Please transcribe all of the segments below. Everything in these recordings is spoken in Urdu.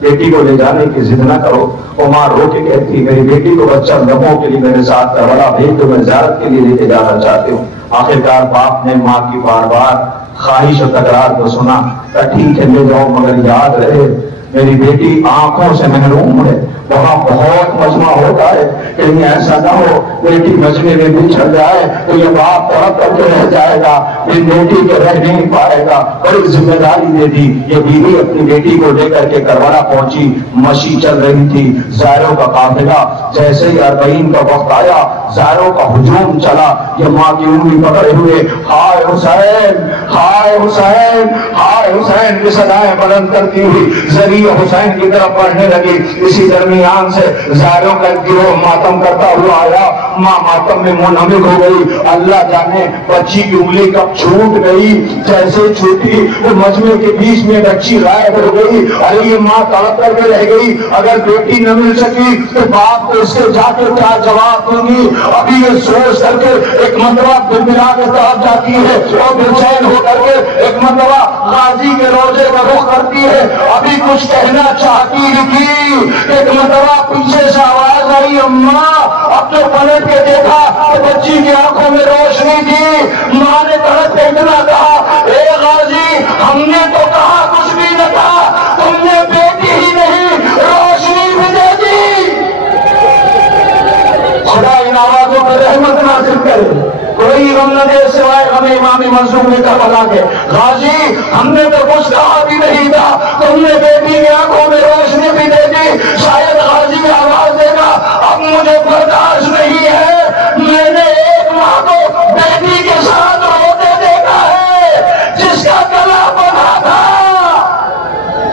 بیٹی کو لے جانے کی ضد نہ کرو۔ وہ ماں رو کے کہتی میری بیٹی کو بچہ لمحوں کے لیے میرے ساتھ کربلا بھیج دو، میں زیارت کے لیے لے کے جانا چاہتی ہوں۔ آخرکار باپ نے ماں کی بار بار خواہش اور تکرار کو سنا، کہا ٹھیک ہے لے جاؤ، مگر یاد رہے میری بیٹی آنکھوں سے محروم ہے، وہاں بہت مجمع ہوتا ہے، کہیں ایسا نہ ہو بیٹی مجمع میں بچھڑ جائے تو یہ باپ تڑپ کر کے رہ جائے گا، یہ بیٹی کے رہ نہیں پائے گا۔ بڑی ذمہ داری دے دی۔ یہ بیوی اپنی بیٹی کو لے کر کے کربلا پہنچی، مشی چل رہی تھی، زائروں کا قافلہ، جیسے ہی 40 کا وقت آیا زائروں کا ہجوم چلا، یہ ماں کی انگلی پکڑے ہوئے ہائے حسین ہائے حسین ہائے حسین کی صدائیں بلند کرتی ہوئی ذریعہ حسین کی طرف بڑھنے لگی۔ اسی درمیان سے زائروں کا گروہ ماتم کرتا ہوا آیا، ماں ماتم میں منہمک ہو گئی۔ اللہ جانے بچی کی انگلی کب چھوٹ گئی، جیسے چھوٹی وہ مجمع کے بیچ میں بچی غائب ہو گئی۔ ارے یہ ماں تڑپ کر کے رہ گئی، اگر بیٹی نہ مل سکی تو باپ کو اس سے جا کے کیا جواب دوں گی؟ ابھی یہ سوچ کر کے ایک مرتبہ بلبلا کے طرف جاتی ہے اور بے چین ہو کر کے ایک مرتبہ غازی کے روزے کا رخ کرتی ہے، ابھی کچھ کہنا چاہتی تھی، ایک مرتبہ پیچھے سے آواز آئی اماں، اب تو پلٹ کے دیکھا تو بچی کی آنکھوں میں روشنی تھی۔ ماں نے تڑپ کے اتنا کہا اے غازی ہم نے تو کہا کچھ بھی نہ کہا، تم نے بیٹی ہی نہیں روشنی بھی دے دی۔ خدا ان آوازوں پر رحمت نازل کرے، کوئی غم نہ دے سوائے غم امام مظلوم کربلا کے۔ غازی ہم نے تو کچھ کہا بھی نہیں تھا، تم نے بیٹی کی آنکھوں میں روشنی بھی دے دی۔ شاید غازی کی آواز دے گا اب مجھے برداشت نہیں ہے، میں نے ایک ماں کو بیٹی کے ساتھ روتے دیکھا ہے، جس کا گلا بنا تھا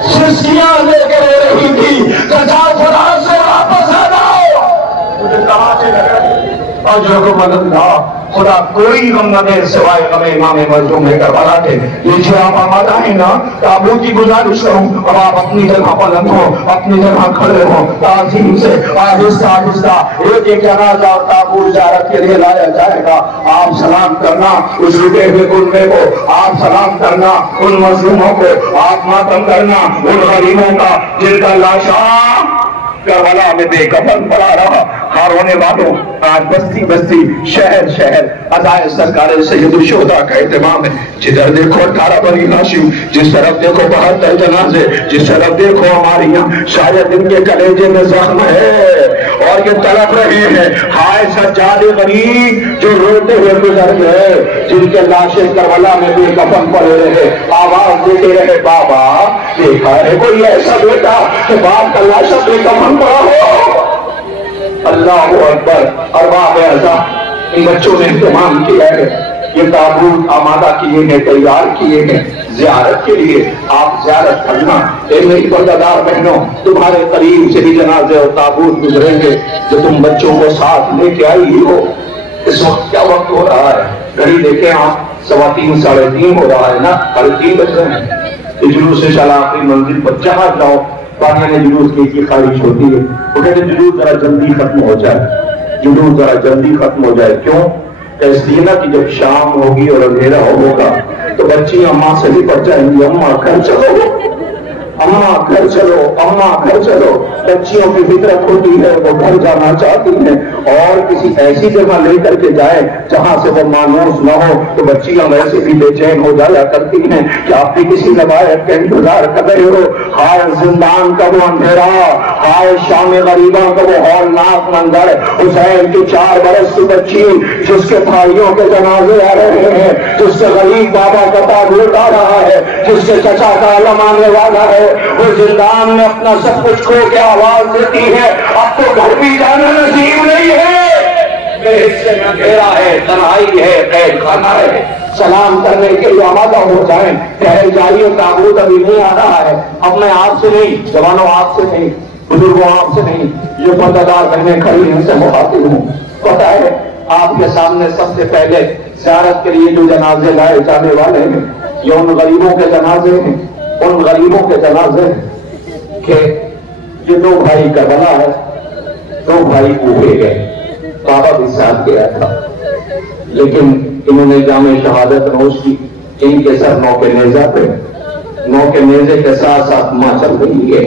سسکیاں لے کے رہ رہی تھی، کچا فرار سے واپس آ جاؤ، مجھے تماچے لگا اور جو کو مدد تھا۔ خدا کوئی غم نہ دے سوائے غم امام مظلوم کربلا کے۔ لیجیے آپ آمادہ ہیں نا؟ تابوت کی گزارش کروں اب آپ اپنی جگہ بلند ہو، اپنی جگہ کھڑے ہو، تعظیم سے آہستہ آہستہ ایک ایک جنازہ اور تابوت زیارت کے لیے لایا جائے گا۔ آپ سلام کرنا اس رکے ہوئے گلبے کو، آپ سلام کرنا ان مظلوموں کو، آپ ماتم کرنا ان غریبوں کا جن کا لاشا کربلا میں بے کفن پڑا رہا۔ ہارونے والوں آج بستی بستی شہر شہر ادائے سرکار سید الشہداء کا اہتمام ہے۔ جدھر دیکھو 18 بڑی لاشیں، جس طرف دیکھو 72 جنازے، جس طرف دیکھو ہماری یہاں شاید ان کے کلیجے میں زخم ہے اور یہ تڑپ رہے ہیں۔ ہائے سجاد غریب جو روتے ہوئے گزر گئے، جن کے لاشیں کربلا میں بے کفن پڑے رہے، آواز دیتے رہے بابا دیکھا ہے کوئی ایسا بیٹا کہ باپ کا لاشا بے کفن پڑا ہو؟ اللہ اکبر۔ ارباب اعزاز ان بچوں نے اہتمام کیا ہے، یہ تابوت آمادہ کیے ہیں، تیار کیے ہیں زیارت کے لیے۔ آپ زیارت کرنا۔ اے میری پردہ بہنوں، تمہارے قریب سے بھی جنازے اور تابوت گزریں گے جو تم بچوں کو ساتھ لے کے آئی ہو۔ اس وقت کیا وقت ہو رہا ہے؟ گھڑی دیکھیں آپ، 3:15 ساڑھے 3 ہو رہا ہے نا، 3:30 بج رہے ہیں۔ جلوس سے چلا اپنی منزل پر جہاں جاؤ پانی میں جلوس کی خواہش ہوتی ہے، وہ کہتے ہیں جلوس ذرا جلدی ختم ہو جائے، جلوس ذرا جلدی ختم ہو جائے۔ کیوں؟ کہ اس لیے نا کہ جب شام ہوگی اور اندھیرا ہوگا تو بچیاں ماں سے لپٹ جائیں گی، اماں گھر چلو، اماں گھر چلو، اماں گھر چلو۔ بچیوں کی فطرت ہوتی ہے وہ گھر جانا چاہتی ہیں اور کسی ایسی جگہ لے کر کے جائے جہاں سے وہ مانوس نہ ہو، تو بچیاں ویسے بھی بے چین ہو جایا کرتی ہیں کہ آپ بھی کسی روایت کا انتظار کر رہے ہو۔ ہائے زندان کا وہ اندھیرا، ہائے شام غریباں کا وہ ہولناک منظر، حسین کی 4 برس کی بچی جس کے بھائیوں کے جنازے آ رہے ہیں، جس سے غریب بابا کا تابوت آ رہا ہے، جس سے چچا کا علم آنے والا ہے، وہ زندان میں اپنا سب کچھ کھو کے آواز دیتی ہے اب تو گھر بھی جانا نصیب نہیں ہے، میرے حصے میں اندھیرا ہے، تنہائی ہے، قید خانہ ہے۔ سلام کرنے کے لیے آمادہ ہو جائیں، ٹھہر جائیے، تابوت ابھی نہیں آ رہا ہے۔ اب میں آپ سے نہیں، جوانوں آپ سے نہیں، بزرگوں آپ سے نہیں، یہ پردہ بہنیں کھڑی ہیں سے مخاطب ہوں۔ پتہ ہے آپ کے سامنے سب سے پہلے زیارت کے لیے جو جنازے لائے جانے والے ہیں یہ ان غریبوں کے جنازے ہیں، ان غریبوں کے جنازے ہیں کہ یہ 2 بھائی کربلا ہے، 2 بھائی کوہے گئے، بابا بھی ساتھ گیا تھا، لیکن انہوں نے جامع شہادت نوش کی، ان کے سر 9 کے نیزہ پہ، 9 کے نیزے کے ساتھ ساتھ ماں چل رہی ہے،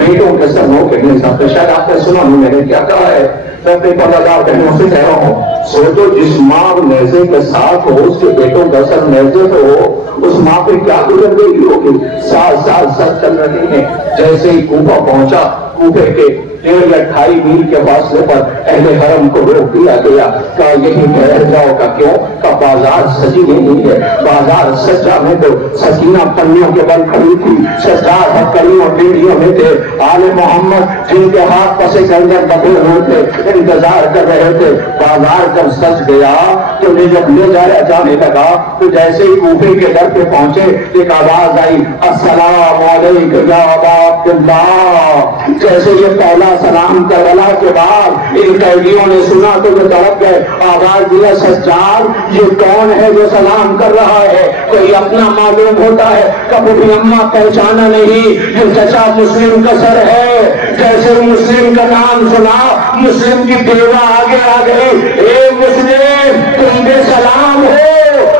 بیٹوں کے سروں کے نظام، شاید آپ نے سنا نہیں میں نے کیا کہا ہے، میں اپنے پردہ بہنوں سے کہہ رہا ہوں، سوچو جس ماں نیزے کے ساتھ ہو، اس کے بیٹوں کا سر نیزے پہ ہو، اس ماں پہ کیا گزر گئی ہوگی؟ سال سب چل رہے ہیں۔ جیسے ہی کوفہ پہنچا، کوفے کے 1.5 یا 2.5 میل کے فاصلے پر اہل حرم کو روک دیا گیا، کہا یہی ٹھہر جاؤ کا کیوں؟ کا بازار سجی نہیں ہے، بازار سجا میں تو سکینہ پنیوں کے بل کھڑی تھی، سجاد ہتکڑیوں بیڑیوں میں تھے، آل محمد جن کے ہاتھ پسے کے اندر دبے ہوئے تھے، انتظار کر رہے تھے۔ بازار جب سج گیا تو انہیں جب لے جایا جانے لگا تو جیسے ہی کوفے کے در پہ پہنچے ایک آواز آئی، السلام علیکم یا ابا عبداللہ۔ جیسے یہ پہلا سلام کربلا کے بعد ان قیدیوں نے سنا تو وہ تڑپ گئے، آواز دیا، سجاد یہ کون ہے جو سلام کر رہا ہے؟ کوئی اپنا معلوم ہوتا ہے، کبھی اماں پہچانا نہیں، یہ چچا مسلم کا سر ہے۔ جیسے مسلم کا نام سنا، مسلم کی بیوہ آگے آ گئی، اے مسلم تم بے سلام ہو،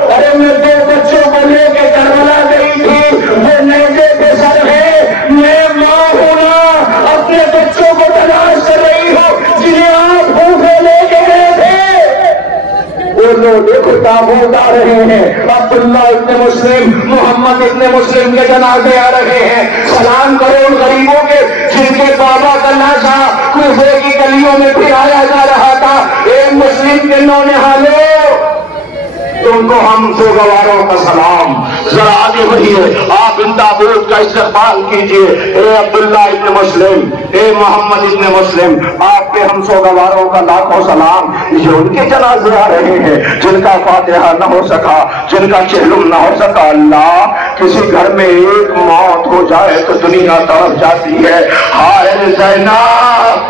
ارے میں 2 بچوں کو لے کے کربلا گئی تھی، وہ نیزے پہ سر ہے، میں ماں ہوں نا، اپنے بچوں کو تلاش کر رہی ہو جنہیں آپ بھوکے لے کے گئے تھے۔ وہ لوگ دیکھو تابوت آ رہے ہیں، عبداللہ ابن مسلم، محمد ابن مسلم کے جنازے آ رہے ہیں، سلام کرو ان غریبوں کے جن کے بابا کا لاشا کوفے کی گلیوں میں پھرایا جا رہا تھا۔ اے مسلم کے نونہالوں، تم کو ہم سوگواروں کا سلام، ذرا آگے بڑھیے، آپ ان تابوت کا استقبال کیجئے۔ اے عبداللہ ابن مسلم، اے محمد ابن مسلم، آپ کے ہم سوگواروں کا لاکھوں سلام۔ یہ ان کے جنازے آ رہے ہیں جن کا فاتحہ نہ ہو سکا، جن کا چہلم نہ ہو سکا۔ اللہ، کسی گھر میں ایک موت ہو جائے تو دنیا تڑپ جاتی ہے۔ ہائے زینب،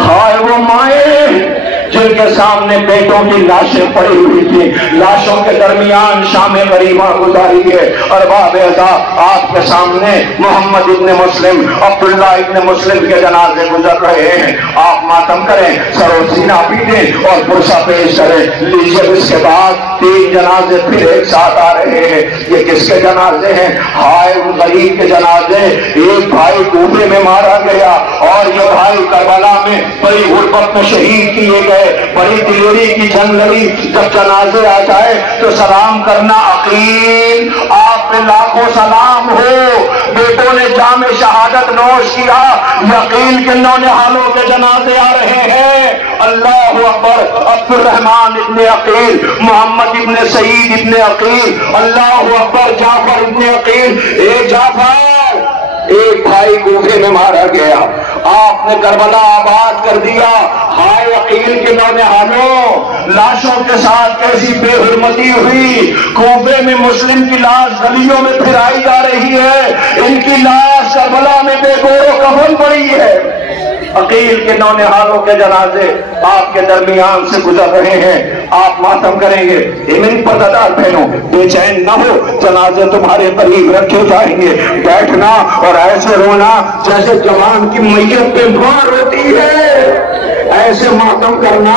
ہائے وہ مائیں جن کے سامنے بیٹوں کی لاشیں پڑی ہوئی تھی، لاشوں کے درمیان شام غریبہ گزاری ہے، اور باب ازا آپ کے سامنے محمد ابن مسلم، عبداللہ ابن مسلم کے جنازے گزر رہے ہیں۔ آپ ماتم کریں، سر و سینہ پیٹیں اور پرسہ پیش کریں۔ لیجیے، اس کے بعد 3 جنازے پھر ایک ساتھ آ رہے ہیں۔ یہ کس کے جنازے ہیں؟ ہائے ان غریب کے جنازے۔ ایک بھائی کوفے میں مارا گیا اور یہ بھائی کربلا میں بڑی غربت میں شہید کیے گئے، بڑی دلیری کی جنگ لڑی۔ جب جنازے آ جائے تو سلام کرنا عقیل، آپ پہ لاکھوں سلام ہو۔ بیٹوں نے جام شہادت نوش کیا، عقیل کے نونہالوں کے جنازے آ رہے ہیں۔ اللہ اکبر، عبد الرحمن ابن عقیل، محمد ابن سعید ابن عقیل، اللہ اکبر، جعفر ابن عقیل۔ اے جعفر، ایک بھائی کوفے میں مارا گیا، آپ نے کربلا آباد کر دیا۔ ہائے عقیل کے نونہالوں، لاشوں کے ساتھ کیسی بے حرمتی ہوئی۔ کوفے میں مسلم کی لاش گلیوں میں پھرائی جا رہی ہے، ان کی لاش کربلا میں بے گور و کفن پڑی ہے۔ عقیل کے نونہالوں کے جنازے آپ کے درمیان سے گزر رہے ہیں، آپ ماتم کریں گے۔ ایمن پردہ بہنوں، بے چین نہ ہو، جنازے تمہارے قریب رکھے جائیں گے۔ بیٹھنا اور ایسے رونا جیسے جوان کی میت پہ مار ہوتی ہے، ایسے ماتم کرنا۔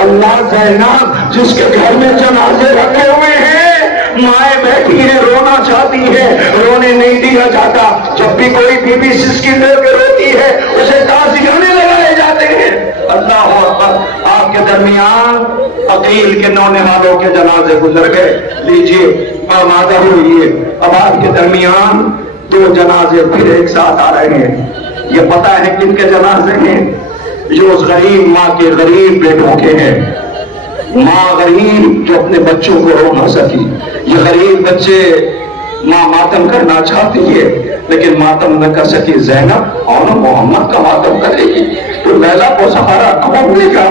اللہ، زینب جس کے گھر میں جنازے رکھے ہوئے ہیں، مائیں بیٹھی ہیں، رونا چاہتی ہے، رونے نہیں دیا جاتا۔ جب بھی کوئی بی بی سسکی لے کے روتی ہے، اسے تعزیرانے لگائے جاتے ہیں۔ اللہ اکبر، آپ کے درمیان عقیل کے نونہالوں کے جنازے گزر گئے۔ لیجئے، آمادہ ہوئیے، اب آپ کے درمیان 2 جنازے پھر ایک ساتھ آ رہے ہیں۔ یہ پتہ ہے کن کے جنازے ہیں؟ جو اس غریب ماں کے غریب بیٹوں کے ہیں۔ ماں غریب جو اپنے بچوں کو رو نہ سکی، یہ غریب بچے، ماں ماتم کرنا چاہتی ہے لیکن ماتم نہ کر سکی۔ زینب اور محمد کا ماتم کرے گی تو لیلا کو سہارا کون دے گا؟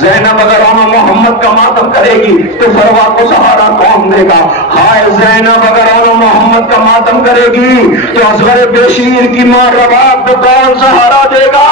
زینب اگر محمد کا ماتم کرے گی تو فروا کو سہارا کون دے گا؟ ہائے زینب اگر محمد کا ماتم کرے گی تو اصغر بشیر کی ماں رباب کو کون سہارا دے گا؟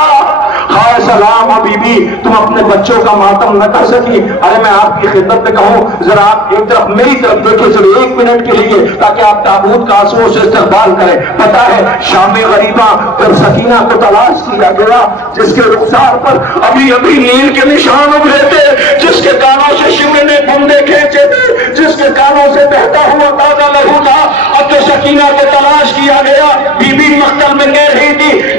ہائے سلام بی بی، تم اپنے بچوں کا ماتم نہ کر سکی۔ ارے میں آپ کی خدمت میں کہوں، ذرا آپ ایک طرف میری طرف دیکھیں صرف 1 منٹ کے لیے، تاکہ آپ تابوت کا آنسوؤں سے استقبال کریں۔ پتہ ہے شام غریبہ جب سکینہ کو تلاش کیا گیا، جس کے رخسار پر ابھی ابھی نیل کے نشان ابھرے تھے، جس کے کانوں سے شمع نے بندے کھینچے تھے، جس کے کانوں سے بہتا ہوا تازہ لہو تھا، اب جو سکینہ کو تلاش کیا گیا، بی بی مقتل میں کہہ رہی تھی،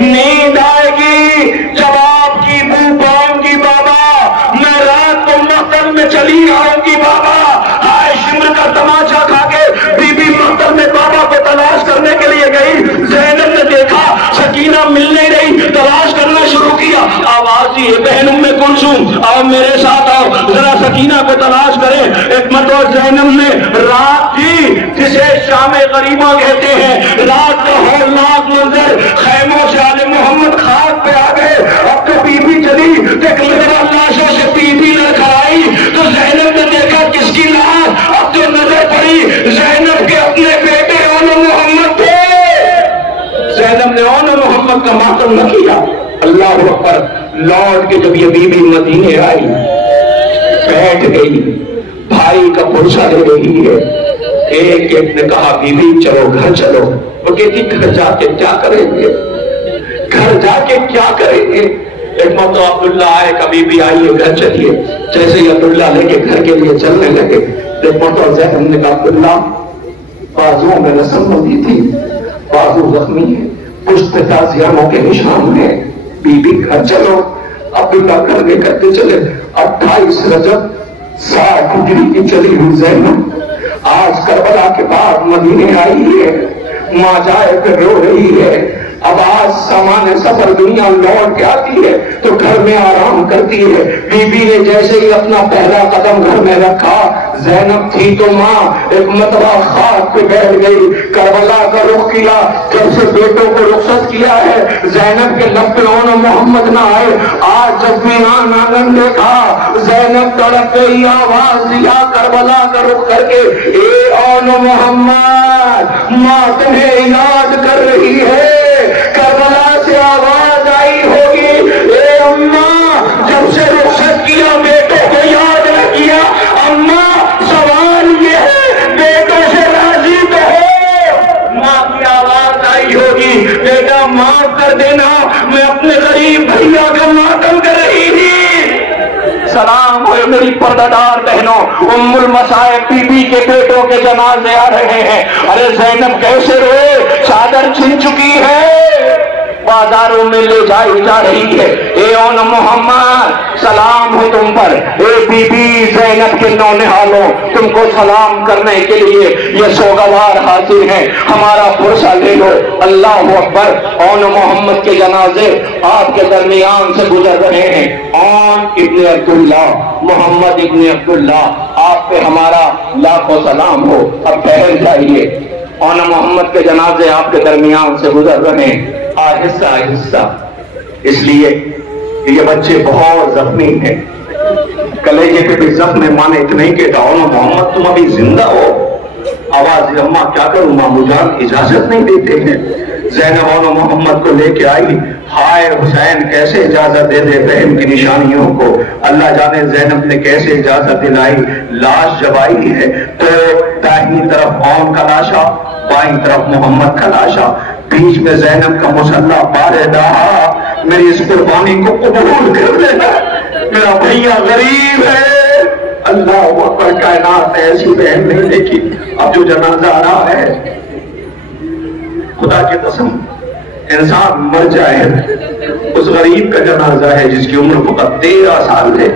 کی بہن ام کلثوم، آؤ میرے ساتھ آؤ، ذرا سکینہ کو تلاش کریں. ایک مرتبہ زینب نے رات کی جسے شام غریبہ کہتے ہیں، رات کا ہولناک منظر، خیموں سے آل محمد خاک پہ آ گئے. اب تو بی بی چلی، ایک مرتبہ لاشوں سے بی بی لڑکھڑ آئی تو زینب نے دیکھا کس کی لاش. اب تو نظر پڑی زینب کے اپنے بیٹے اون محمد تھے. زینب نے اون محمد کا ماتم نہ کیا. اللہ اکبر. لوٹ کے جب یہ بی بی مدینے آئی، بیٹھ گئی، بھائی کا پرسہ لے رہی ہے. ایک نے کہا بی بی چلو گھر چلو. وہ کہتی گھر جا کے کیا کریں گے، گھر جا کے کیا کریں گے. ایک مرتبہ عبداللہ آئے، کبھی بھی آئیے گھر چلیے. جیسے ہی عبداللہ لے کے گھر کے لیے چلنے لگے، ایک مرتبہ زینب نے کہا عبداللہ بازوؤں میں رسم ہوتی تھی، بازو زخمی ہے، پشت پہ تازیانوں کے نشان ہیں، بی بی گھر چلو. عبداللہ گھر میں کرتے چلے. 28 رجب 60 ہجری کی چلی ہوئی زینب آج کربلا کے بعد مدینے آئی ہے. ماں جائے پہ رو رہی ہے. اب آج سامان سفر دنیا لوٹ کے آتی ہے تو گھر میں آرام کرتی ہے. بی بی نے جیسے ہی اپنا پہلا قدم گھر میں رکھا، زینب تھی تو ماں ایک مرتبہ خاک پہ بیٹھ گئی. کربلا کا رخ کیا. جب سے بیٹوں کو رخصت کیا ہے زینب کے لب پہ اون محمد نہ آئے. آج جب بھی آنگن دیکھا زینب تڑپ گئی، آواز دیا کربلا کا رخ کر کے، اے اون محمد، ماں تمہیں یاد کر رہی ہے. کربلا سے آواز آئی ہوگی، اے اماں جب سے رخصت کیا بیٹوں کو یاد نہ کیا. اماں سوال یہ ہے بیٹوں سے راضی تو ہو. ماں کی آواز آئی ہوگی، بیٹا معاف کر دینا، میں اپنے غریب بھیا کا ماتم کر رہی تھی. سلام ہو میری پردہ بہنوں. ام المصائب بی بی کے بیٹوں کے جنازے آ رہے ہیں. ارے زینب کیسے روئے، چادر چھن چکی ہے، بازاروں میں لے جائی جا رہی ہے. اے اون محمد سلام ہے تم پر. اے بی بی زینب کے نونہالوں، تم کو سلام کرنے کے لیے یہ سوگوار حاضر ہیں. ہمارا پرسہ لے لو. اللہ اکبر. اون محمد کے جنازے آپ کے درمیان سے گزر رہے ہیں. اون ابن عبداللہ، محمد ابن عبداللہ، آپ پہ ہمارا لاکھوں سلام ہو. اب ٹھہر جائیے. اون محمد کے جنازے آپ کے درمیان سے گزر رہے ہیں. آہستہ آہستہ، اس لیے کہ یہ بچے بہت زخمی ہیں. کلیجے پہ بھی زخم ہے. ماں نے اتنا ہی کہا اون محمد تم ابھی زندہ ہو. آواز اماں کیا کروں، مامو جان اجازت نہیں دیتے ہیں. زینب اون محمد کو لے کے آئی. ہائے حسین کیسے اجازت دے دے بہن کی نشانیوں کو. اللہ جانے زینب نے کیسے اجازت دلائی. لاش جب آئی ہے تو دائیں طرف اون کا لاشا، بائیں طرف محمد کا لاشا، بیچ میں زینب کا مسلح. باردہ میری اس قربانی کو قبول کر لینا، میرا بھیا غریب ہے. اللہ اکبر. کائنات نے ایسی بہن نہیں دیکھی. اب جو جنازہ آ رہا ہے، خدا کی قسم انسان مر جائے. اس غریب کا جنازہ ہے جس کی عمر فقط 13 سال ہے،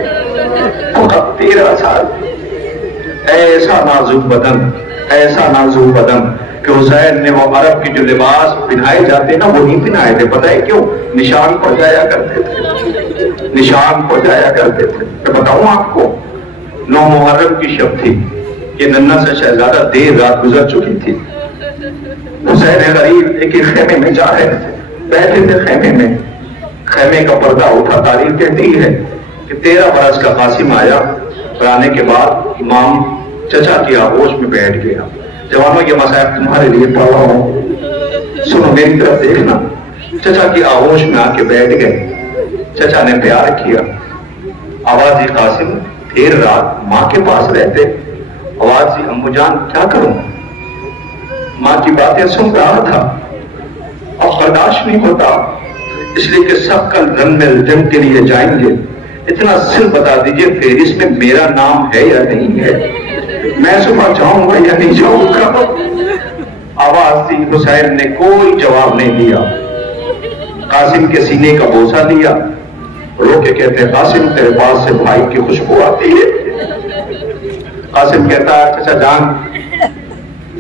فقط 13 سال. ایسا نازک بدن، ایسا نازک بدن کہ حسین نے وہ عرب کی جو لباس پہنائے جاتے نا وہ نہیں پہنائے تھے. پتہ ہے کیوں؟ نشان پڑ جایا کرتے تھے، نشان پڑ جایا کرتے تھے. میں بتاؤں آپ کو، 9 محرم کی شب تھی. یہ ننھا سا شہزادہ دیر رات گزر چکی تھی. حسین غریب ایک خیمے میں جا رہے تھے، بیٹھے تھے خیمے میں. خیمے کا پردہ اٹھا. تاریخ کہتی ہے کہ 13 برس کا قاسم آیا اور آنے کے بعد امام چچا کی آغوش میں بیٹھ گیا. جوانوں یہ مصائب تمہارے لیے پڑھ رہا ہوں، سنو میری طرف دیکھنا. چچا کی آغوش میں آ کے بیٹھ گئے. چچا نے پیار کیا. آواز قاسم دیر رات ماں کے پاس رہتے. آواز امو جان کیا کروں، ماں کی باتیں سن رہا تھا. اب برداشت نہیں ہوتا، اس لیے کہ سب کل رن جنگ کے لیے جائیں گے. اتنا صرف بتا دیجئے فہرست میں میرا نام ہے یا نہیں ہے، میں صبح جاؤں گا یا نہیں جاؤں گا. آواز دی. حسین نے کوئی جواب نہیں دیا. قاسم کے سینے کا بوسہ لیا، رو کے کہتے ہیں قاسم تیرے پاس سے بھائی کی خوشبو آتی ہے. قاسم کہتا ہے چچا جان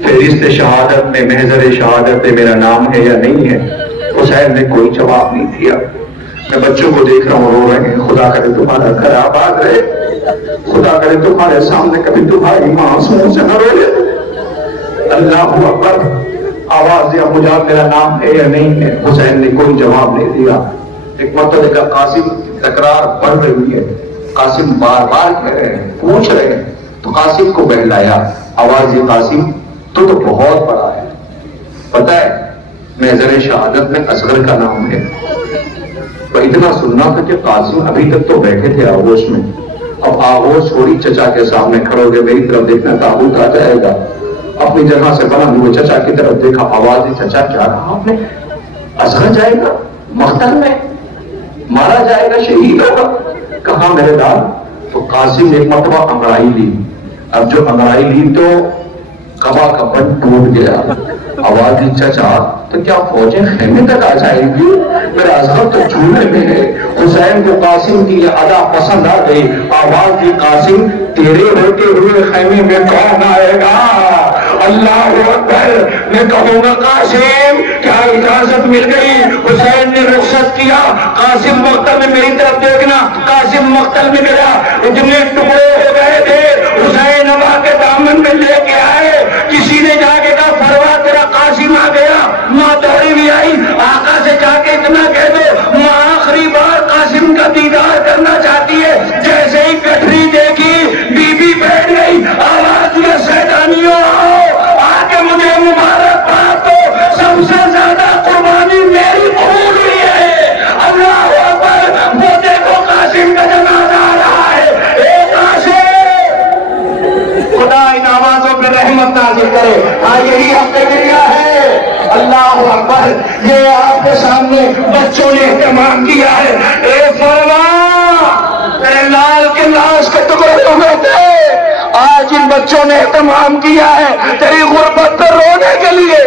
فہرست شہادت میں، محضر شہادت میں میرا نام ہے یا نہیں ہے. حسین نے کوئی جواب نہیں دیا. میں بچوں کو دیکھ رہا ہوں رو رہے ہیں. خدا کرے تمہارا گھر آباد رہے, خدا کرے تمہارے سامنے کبھی تمہاری ماں آنسوؤں سے نہ روئے. اللہ اکبر. آواز دیا مجھے میرا نام ہے یا نہیں ہے. حسین نے کوئی جواب نہیں دیا. ایک مرتبہ کا قاسم کی تکرار بڑھ رہی ہے, قاسم بار بار کہہ رہے ہیں, پوچھ رہے ہیں, تو قاسم کو بہلایا. آواز یہ قاسم تو بہت بڑا ہے, پتہ ہے محضر شہادت میں اصغر کا نام ہے. تو اتنا سننا تھا کہ قاسم ابھی تک تو بیٹھے تھے آغوش میں, اب آغوش چھوڑی چچا کے سامنے کھڑے ہو گئے. میری طرف دیکھنا تابوت آ جائے گا. اپنی جگہ سے بلند ہوئے, چچا کی طرف دیکھا. آواز دی چچا کیا کہا آپ نے؟ اصغر جائے گا مقتل میں, مارا جائے گا, شہید ہوگا. کہاں میرے داد. تو قاسم نے ایک مرتبہ انگڑائی لی. اب جو انگڑائی لی تو کبا کا بن ٹوٹ گیا. آواز دی چچا تو کیا فوجیں خیمے تک آ جائیں گی؟ میرا اصغر تو چولہے میں ہے. حسین کو قاسم کی یہ ادا پسند آ گئی. آواز دی قاسم تیرے ہوتے ہوئے خیمے میں کون آئے گا؟ اللہ اکبر. میں کہوں گا قاسم کیا اجازت مل گئی؟ حسین نے رخصت کیا. قاسم مقتل میں, میری طرف دیکھنا, قاسم مقتل میں گیا. اتنے ٹکڑے ہو گئے تھے. حسین ابا کے دامن میں لے کے آئے. کسی نے جا کے کہا فروا تیرا قاسم آ گیا. ماں دوڑی بھی آئی. آقا سے جا کے اتنا کہہ دو ماں آخری بار قاسم کا دیدار کرنا چاہتی ہے. جیسے ہی گٹھری دیکھی بی بی بیٹھ گئی. آواز میں شیطانیوں آؤ آگے مجھے مبارکباد دو. سب سے زیادہ قربانی میری قبول ہوئی ہے. اللہ اکبر. وہ دیکھو قاسم کا جنازہ آ رہا ہے. ایک قاسم. خدا ان آوازوں پہ رحمت نازل کرے. ہاں یہی حق دنیا ہے. اللہ اکبر. یہ آپ کے سامنے بچوں نے اہتمام کیا ہے. اے فرما تیرے لال کے لاش کے ٹکڑے ہوئے تھے, آج ان بچوں نے اہتمام کیا ہے تیری غربت پر رونے کے لیے.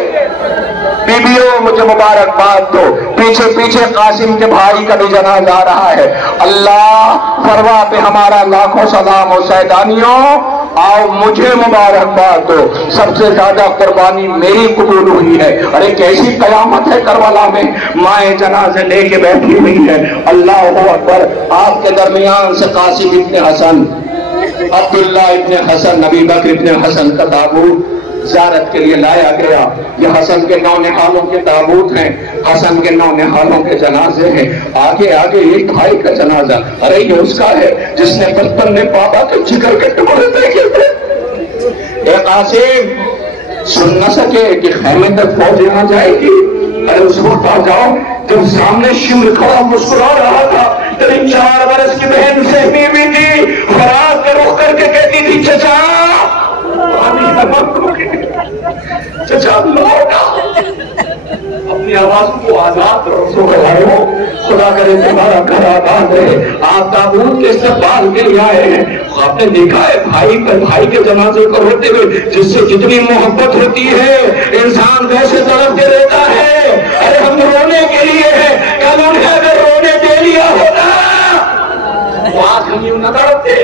بیبیوں مجھے مبارکباد دو. پیچھے پیچھے قاسم کے بھائی کا بھی جنازہ آ رہا ہے. اللہ فروا پہ ہمارا لاکھوں سلام. و سیدانیوں آؤ مجھے مبارکباد دو. سب سے زیادہ قربانی میری قبول ہوئی ہے. ارے کیسی قیامت ہے کربلا میں, مائیں جنازے لے کے بیٹھی ہوئی ہے. اللہ اکبر. آپ کے درمیان سے قاسم ابن حسن, عبداللہ ابن حسن, نبی بکر ابن حسن کا تابوت زیارت کے لیے لایا گیا. یہ حسن کے 9 نہالوں کے تابوت ہیں, حسن کے 9 نہالوں کے جنازے ہیں. آگے آگے ایک بھائی کا جنازہ. ارے یہ اس کا ہے جس نے بچپن میں پاپا کے جگر کے ٹکڑے دیکھے تھے. اے قاسم سن نہ سکے کہ خیمے تک فوج یہاں جائے گی. ارے اس وقت آ جاؤ جب سامنے شمر کھڑا مسکرا رہا تھا. تیری 4 برس کی بہن سہمی بھی تھی, فراق کے رخ کر کے کہتی تھی چچا چچا لوٹا. اپنی آواز کو آزاد رسو کرو. خدا کرے تمہارا گھر آباد رہے. آپ تابوت کے استقبال کے لیے آئے ہیں. آپ نے دیکھا ہے بھائی پر بھائی کے جنازے کو روتے ہوئے, جس سے جتنی محبت ہوتی ہے انسان ویسے طرف کے لیتا ہے. ارے ہم رونے کے لیے ہیں, کل انہیں اگر رونے دے لیا ہوتا وہ آج ہم یوں نہ تڑپتے.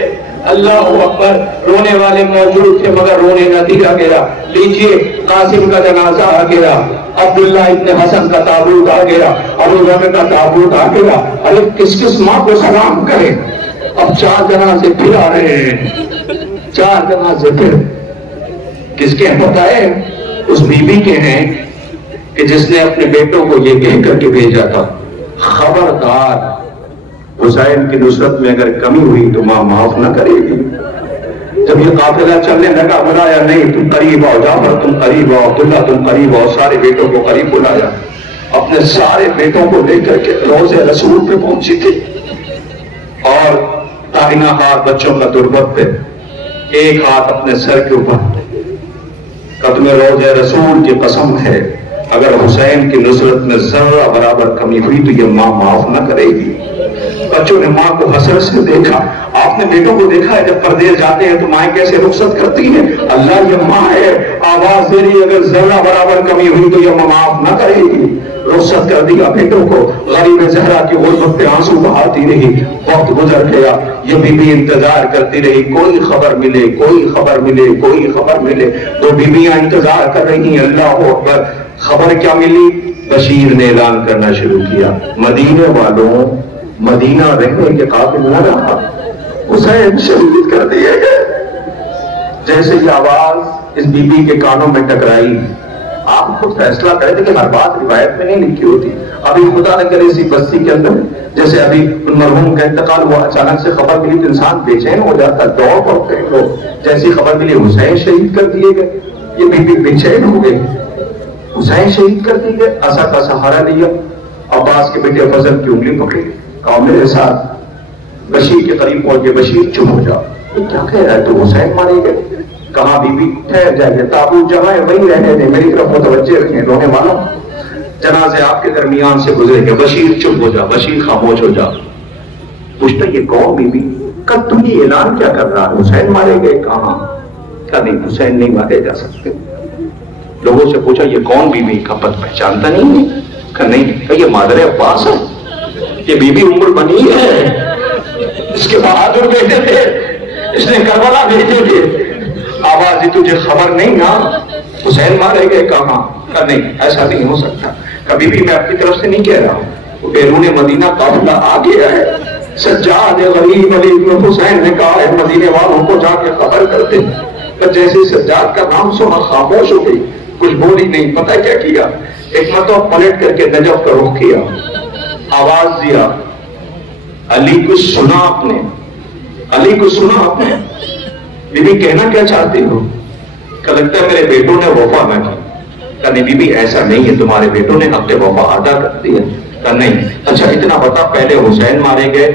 اللہ اکبر. رونے والے موجود تھے مگر رونے نہ دیا گیا. لیجئے قاسم کا جنازہ آ گیا, عبداللہ ابن حسن کا تابوت آ گیا, ابو بکر کا تابوت آ گیا. ارے کس کس ماں کو سلام کرے. اب 4 جنازے پھر آ رہے ہیں. 4 جنازے پھر کس کے ہیں بتائے؟ اس بی بی کے ہیں کہ جس نے اپنے بیٹوں کو یہ کہہ کر کے بھیجا تھا خبردار حسین کی نصرت میں اگر کمی ہوئی تو ماں معاف نہ کرے گی. جب یہ قافلہ چلنے لگا بلایا نہیں تم قریب آؤ, جعفر تم قریب آؤ, عبداللہ تم قریب آؤ. سارے بیٹوں کو قریب بلایا. اپنے سارے بیٹوں کو لے کر کے روز رسول پہ پہنچی تھی اور داہنا ہاتھ بچوں کا تربت پہ, ایک ہاتھ اپنے سر کے اوپر. قدم روز رسول کی قسم ہے اگر حسین کی نصرت میں ذرہ برابر کمی ہوئی تو یہ ماں معاف نہ کرے گی. بچوں نے ماں کو حسرت سے دیکھا. آپ نے بیٹوں کو دیکھا ہے جب پردیس جاتے ہیں تو مائیں کیسے رخصت کرتی ہیں. اللہ یہ ماں ہے, آواز دے رہی اگر ذرہ برابر کمی ہوئی تو یہ ماں معاف نہ کرے گی. رخصت کر دیا بیٹوں کو. غریب زہرا کی غربت پہ آنسو بہاتی رہی. وقت گزر گیا. یہ بیوی انتظار کرتی رہی, کوئی خبر ملے, کوئی خبر ملے, کوئی خبر ملے. 2 بیویاں انتظار کر رہی ہیں. اللہ اکبر. خبر کیا ملی؟ بشیر نے اعلان کرنا شروع کیا، مدینے والوں مدینہ رہنے کے قابل نہ رہا، حسین شہید کر دیے گئے۔ جیسے یہ آواز اس بی بی کے کانوں میں ٹکرائی، آپ خود فیصلہ کریں تھے کہ ہر بات روایت میں نہیں لکھی ہوتی۔ ابھی خدا نہ کرے اسی بستی کے اندر جیسے ابھی مرحوم کا انتقال ہوا، اچانک سے خبر ملی تو انسان بے چین ہو جاتا، دوڑ پڑتے ہیں لوگ۔ جیسی خبر ملی حسین شہید کر دیے گئے، یہ بی بی بے چین ہو گئی، حسین شہید کر دیے گئے۔ عصا کا سہارا لیا، عباس کے بیٹے فضل کی انگلی پکڑی، کہا میرے ساتھ بشیر کے قریب پہنچے۔ بشیر چپ ہو جا، تو کیا کہہ رہا ہے تو حسین مارے گئے؟ کہاں بی بی ٹھہر جائیے، تابوت جہاں ہے وہیں رہنے دیں، میری طرف متوجہ رکھیں رونے والوں، جنازے آپ کے درمیان سے گزرے گا۔ بشیر چپ ہو جا، بشیر خاموش ہو جا۔ پوچھتا یہ کون بی بی؟ کب تم یہ اعلان کیا کر رہا ہے؟ حسین مارے گئے؟ کہاں؟ کہا نہیں حسین نہیں مارے جا سکتے۔ لوگوں سے پوچھا یہ کون بی بی؟ کہا پہچانتا نہیں ہے؟ کہا نہیں۔ کہا یہ مادر عباس ہے، یہ بی بی ام البنین ہے، اس کے بہادر بیٹے تھے، اس نے کربلا بھیجے تھے۔ آواز دی تجھے خبر نہیں نا حسین مارے گئے؟ کہاں؟ کہا نہیں ایسا نہیں ہو سکتا۔ کبھی بھی میں اپنی طرف سے نہیں کہہ رہا ہوں، بیرون مدینہ قافلہ آ گیا ہے، سجاد غریب علی بن حسین نے کہا ہے مدینے والوں کو جا کے خبر کرتے۔ جیسے سجاد کا نام سنا خاموش ہو گئی، کچھ بولی نہیں۔ پتہ کیا کیا؟ ایک مرتبہ پلٹ کر کے نجف کا رخ کیا، آواز دیا علی کو سنا آپ نے، علی کو سنا آپ نے؟ بی بی کہنا کیا چاہتی ہو؟ کہ لگتا ہے میرے بیٹوں نے وفا نہ کی۔ کہ نہیں بی بی ایسا نہیں ہے، تمہارے بیٹوں نے حق وفا ادا کر دیا۔ کہ نہیں۔ اچھا اتنا بتا، پہلے حسین مارے گئے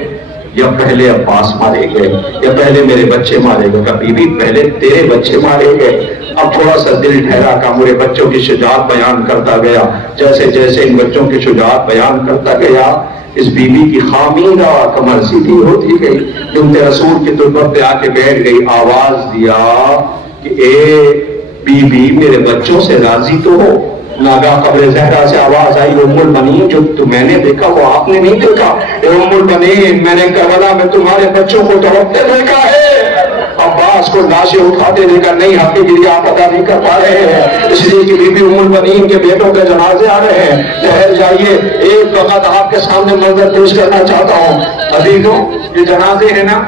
یا پہلے عباس مارے گئے یا پہلے میرے بچے مارے گئے؟ کہ بی بی پہلے تیرے بچے مارے گئے۔ اب تھوڑا سا دل ٹھہرا، کہ میرے بچوں کی شجاعت بیان کرتا گیا، جیسے جیسے ان بچوں کی شجاعت بیان کرتا گیا اس بی بی کی خامینہ کمر سیدھی ہوتی گئی، بنت رسول کی تربت پہ آ کے بیٹھ گئی۔ آواز دیا کہ اے بی بی میرے بچوں سے راضی تو ہو؟ ناگا قبر زہرا سے آواز آئی ام البنین جو تو میں نے دیکھا وہ آپ نے نہیں دیکھا۔ اے ام البنین میں نے کربلا میں تمہارے بچوں کو تڑپتے دیکھا ہے، عباس کو لاشیں اٹھاتے دیکھا، نہیں حقیقی آپ ادا نہیں کر پا رہے ہیں، اس لیے کہ بی بی ام البنین کے بیٹوں کے جنازے آ رہے ہیں۔ ٹھہر جائیے، ایک وقت آپ کے سامنے منظر پیش کرنا چاہتا ہوں۔ عزیزوں یہ جنازے ہیں نا،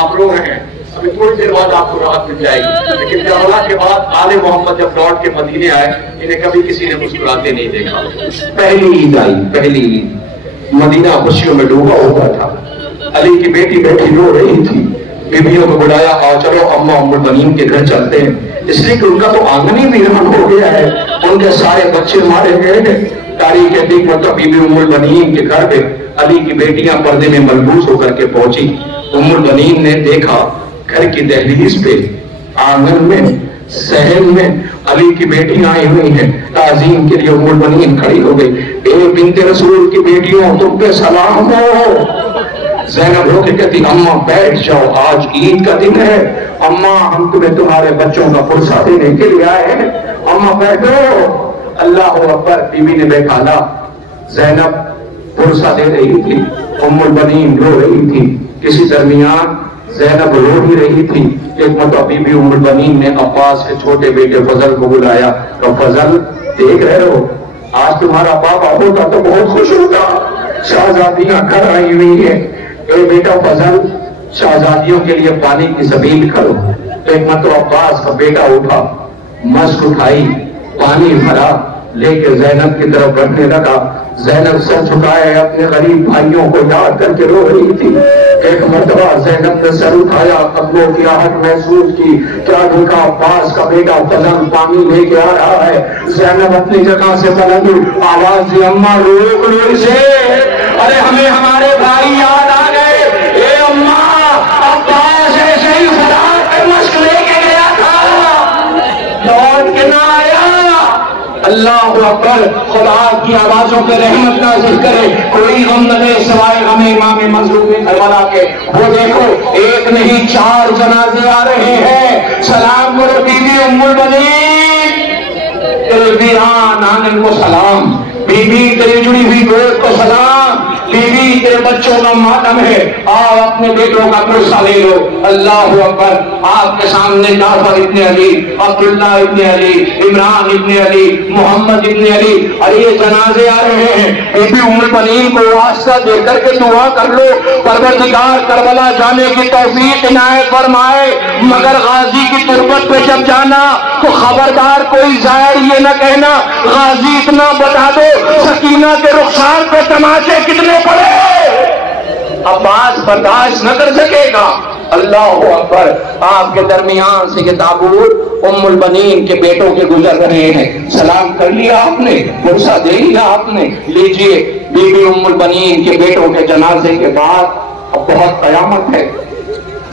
آپ رو رہے ہیں، ابھی تھوڑی دیر بعد آپ کو راحت مل جائے گی، لیکن کربلا کے بعد آل محمد جب لوٹ کے مدینے آئے انہیں کبھی کسی نے مسکراتے نہیں دیکھا۔ پہلی عید آئی، پہلی عید، مدینہ خوشیوں میں ڈوبا ہوا تھا، علی کی بیٹی بیٹی رو رہی تھی، بیویوں کو بلایا آؤ چلو اماں ام البنین کے گھر چلتے ہیں، اس لیے کہ ان کا تو آنگن ہی ویران ہو گیا ہے، ان کے سارے بچے مارے گئے ہیں۔ تاریخ ہے مطلب بی بی ام البنین کے گھر پہ علی کی بیٹیاں پردے میں ملبوس ہو کر کے پہنچی۔ ام البنین نے دیکھا گھر کی دہلیز پہ، آنگن میں، صحن میں علی کی بیٹیاں آئی ہوئی ہیں، تعظیم کے لیے ام البنین کھڑی ہو گئی۔ اے بنت رسول کی بیٹیوں تم پہ سلام ہو۔ زینب رو کے کہتی اماں بیٹھ جاؤ، آج عید کا دن ہے، اماں ہم تمہیں تمہارے بچوں کا فرصہ دینے کے لیے آئے ہیں، اماں بیٹھو۔ اللہ اکبر، بی بی نے بیٹھالا، زینب فرصہ دے رہی تھی، ام البنین رو رہی تھی، کسی درمیان زینب رو ہی رہی تھی۔ ایک مرتبہ بی بی ام البنین نے عباس کے چھوٹے بیٹے فضل کو بلایا، تو فضل دیکھ رہے ہو آج تمہارا بابا ہوتا تو بہت خوش ہوتا، شہزادیاں گھر آئی ہوئی ہیں، اے بیٹا فضل شہزادیوں کے لیے پانی کی سبیل کرو۔ ایک مرتبہ عباس کا بیٹا اٹھا، مشک اٹھائی، پانی بھرا، لے کے زینب کی طرف بڑھنے لگا۔ زینب سر جھکائے اپنے غریب بھائیوں کو یاد کر کے رو رہی تھی۔ ایک مرتبہ زینب نے سر اٹھایا، قدموں کی آہٹ محسوس کی، کیا دیکھا عباس کا بیٹا فضل پانی لے کے آ رہا ہے۔ زینب اپنی جگہ سے پلٹ ہوئی، آواز دی اماں روک لو اسے، ارے ہمیں ہمارے بھائی یاد آ گئے۔ اے اماں عباس ایسے ہی خدا پہ مشق لے کے گیا تھا، لوٹ کے نہ آیا۔ اللہ اکبر، خدا کی آوازوں پہ رحمت نازل کرے، کوئی غم نہ دے سوائے غم امام مظلوم کربلا کے۔ وہ دیکھو ایک نہیں 4 جنازے آ رہے ہیں۔ سلام کرو بی بی ام البنین، تیرے ویران آنگن کو سلام، بی بی تیری جڑی ہوئی گود کو سلام، بی بی تیرے میرے بچوں کا ماتم ہے، آپ اپنے بیٹوں کا قرصہ لے لو۔ اللہ اکبر، آپ کے سامنے جعفر ابن علی، عبداللہ ابن علی، عمران ابن علی، محمد ابن علی، اور یہ جنازے آ رہے ہیں۔ بی بی ام البنین کو واسطہ دے کر کے دعا کر لو، پروردگار کربلا جانے کی توفیق عنایت فرمائے، مگر غازی کی تربت پہ جب جانا تو خبردار کوئی ظاہر یہ نہ کہنا غازی اتنا بتا دو سکینہ کے رخسار پہ تماشے کتنے پڑے، عباس برداشت نہ کر سکے گا۔ اللہ اکبر، آپ کے درمیان سے یہ تابوت ام البنین کے بیٹوں کے گزر رہے ہیں، سلام کر لیا آپ نے، پرسہ دے لیا آپ نے، لیجئے بی بی ام البنین کے بیٹوں کے جنازے کے بعد اب بہت قیامت ہے۔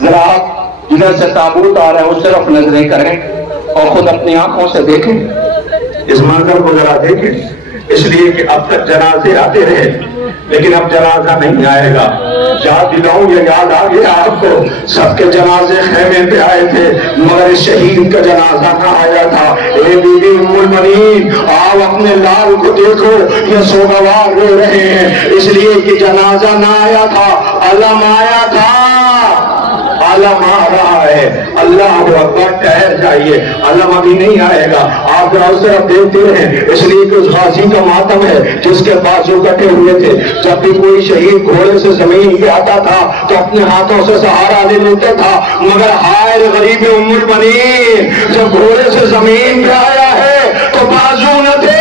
ذرا آپ جدھر سے تابوت آ رہے ہیں اس طرف نظریں کریں اور خود اپنی آنکھوں سے دیکھیں، اس منظر کو ذرا دیکھیں، اس لیے کہ اب تک جنازے آتے رہے لیکن اب جنازہ نہیں آئے گا۔ یاد دلاؤں، یہ یاد آ گیا آپ کو، سب کے جنازے خیمے پہ آئے تھے مگر اس شہید کا جنازہ نہ آیا تھا۔ اے بی بی ام البنین، آپ اپنے لال کو دیکھو، یہ سوگوار رو رہے ہیں اس لیے کہ جنازہ نہ آیا تھا، علم آیا تھا، علم آ رہا ہے۔ اللہ اکبر، ٹھہر جائیے، علم ابھی نہیں آئے گا، آپ ذرا اس طرف دیکھتے رہیں، اس لیے کہ اس غازی کا ماتم ہے جس کے بازو کٹے ہوئے تھے۔ جب بھی کوئی شہید گھوڑے سے زمین پہ آتا تھا تو اپنے ہاتھوں سے سہارا لے لیتا تھا، مگر ہائے غریب ام البنین، جب گھوڑے سے زمین پہ آیا ہے تو بازو نہ تھے۔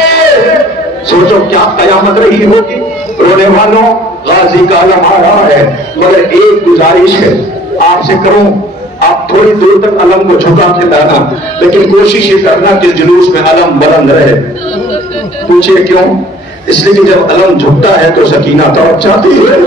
سوچو کیا قیامت رہی ہوگی۔ رونے والوں، غازی کا علم آ رہا ہے، مگر ایک گزارش ہے آپ سے کروں، آپ تھوڑی دور تک علم کو جھکا کے لانا، لیکن کوشش یہ کرنا کہ جلوس میں علم بلند رہے۔ پوچھئے کیوں؟ اس لیے کہ جب علم جھکتا ہے تو سکینہ طرف جاتی ہے،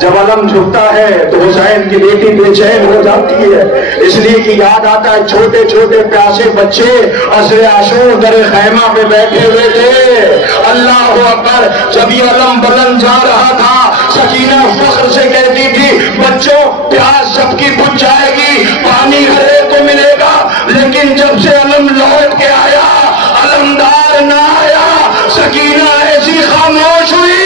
جب علم جھکتا ہے تو حسین کی بیٹی بے چین ہو جاتی ہے، اس لیے کہ یاد آتا ہے چھوٹے چھوٹے پیاسے بچے عصر عاشور در خیمہ پہ بیٹھے ہوئے تھے۔ اللہ اکبر، جب یہ علم بلند جا رہا تھا سکینہ فخر سے کہتی تھی بچوں پیاس سب کی بجھ جائے گی، پانی ہر ایک کو ملے گا، لیکن جب سے علم لوٹ کے آیا علمدار نہ آیا، سکینہ ایسی خاموش ہوئی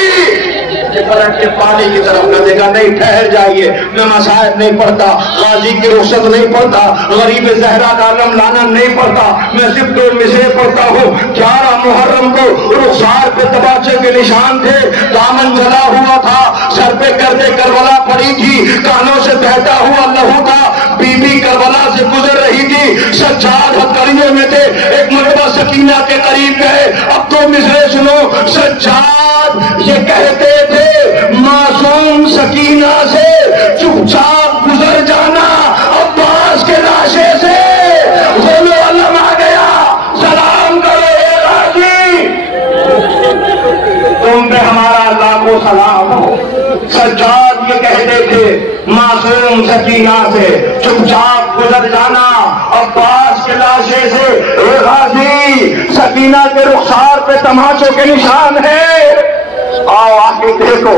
کہ پلٹ کے پانی کی طرف نہ دیکھا۔ نہیں، ٹھہر جائیے، میں مصائب نہیں پڑھتا، غازی کی رخصت نہیں پڑھتا، غریب زہرا کا علم لانا نہیں پڑھتا، میں صرف 2 مصرے پڑھتا ہوں۔ 11 محرم کو رخسار پہ تباچے کے نشان تھے، دامن جلا ہوا تھا، سر پہ گردے کربلا پڑی تھی، کانوں سے بہتا ہوا لہو تھا، بی بی کربلا سے گزر رہی تھی، سجاد ہتھکڑیوں میں تھے۔ ایک مرتبہ سکینہ کے قریب گئے، اب 2 مصرے سنو۔ سجاد یہ کہتے تھے معصوم سکینہ سے چپ چاپ گزر جانا، عباس کے لاشے سے غلو علم آ گیا، سلام کرو اے غازی، تم پہ ہمارا لاکھوں سلام ہو۔ سجاد یہ کہتے تھے معصوم سکینہ سے چپ چاپ گزر جانا، عباس کے لاشے سے اے غازی، سکینہ کے رخسار پہ تماشوں کے نشان ہے۔ آؤ آگے دیکھو،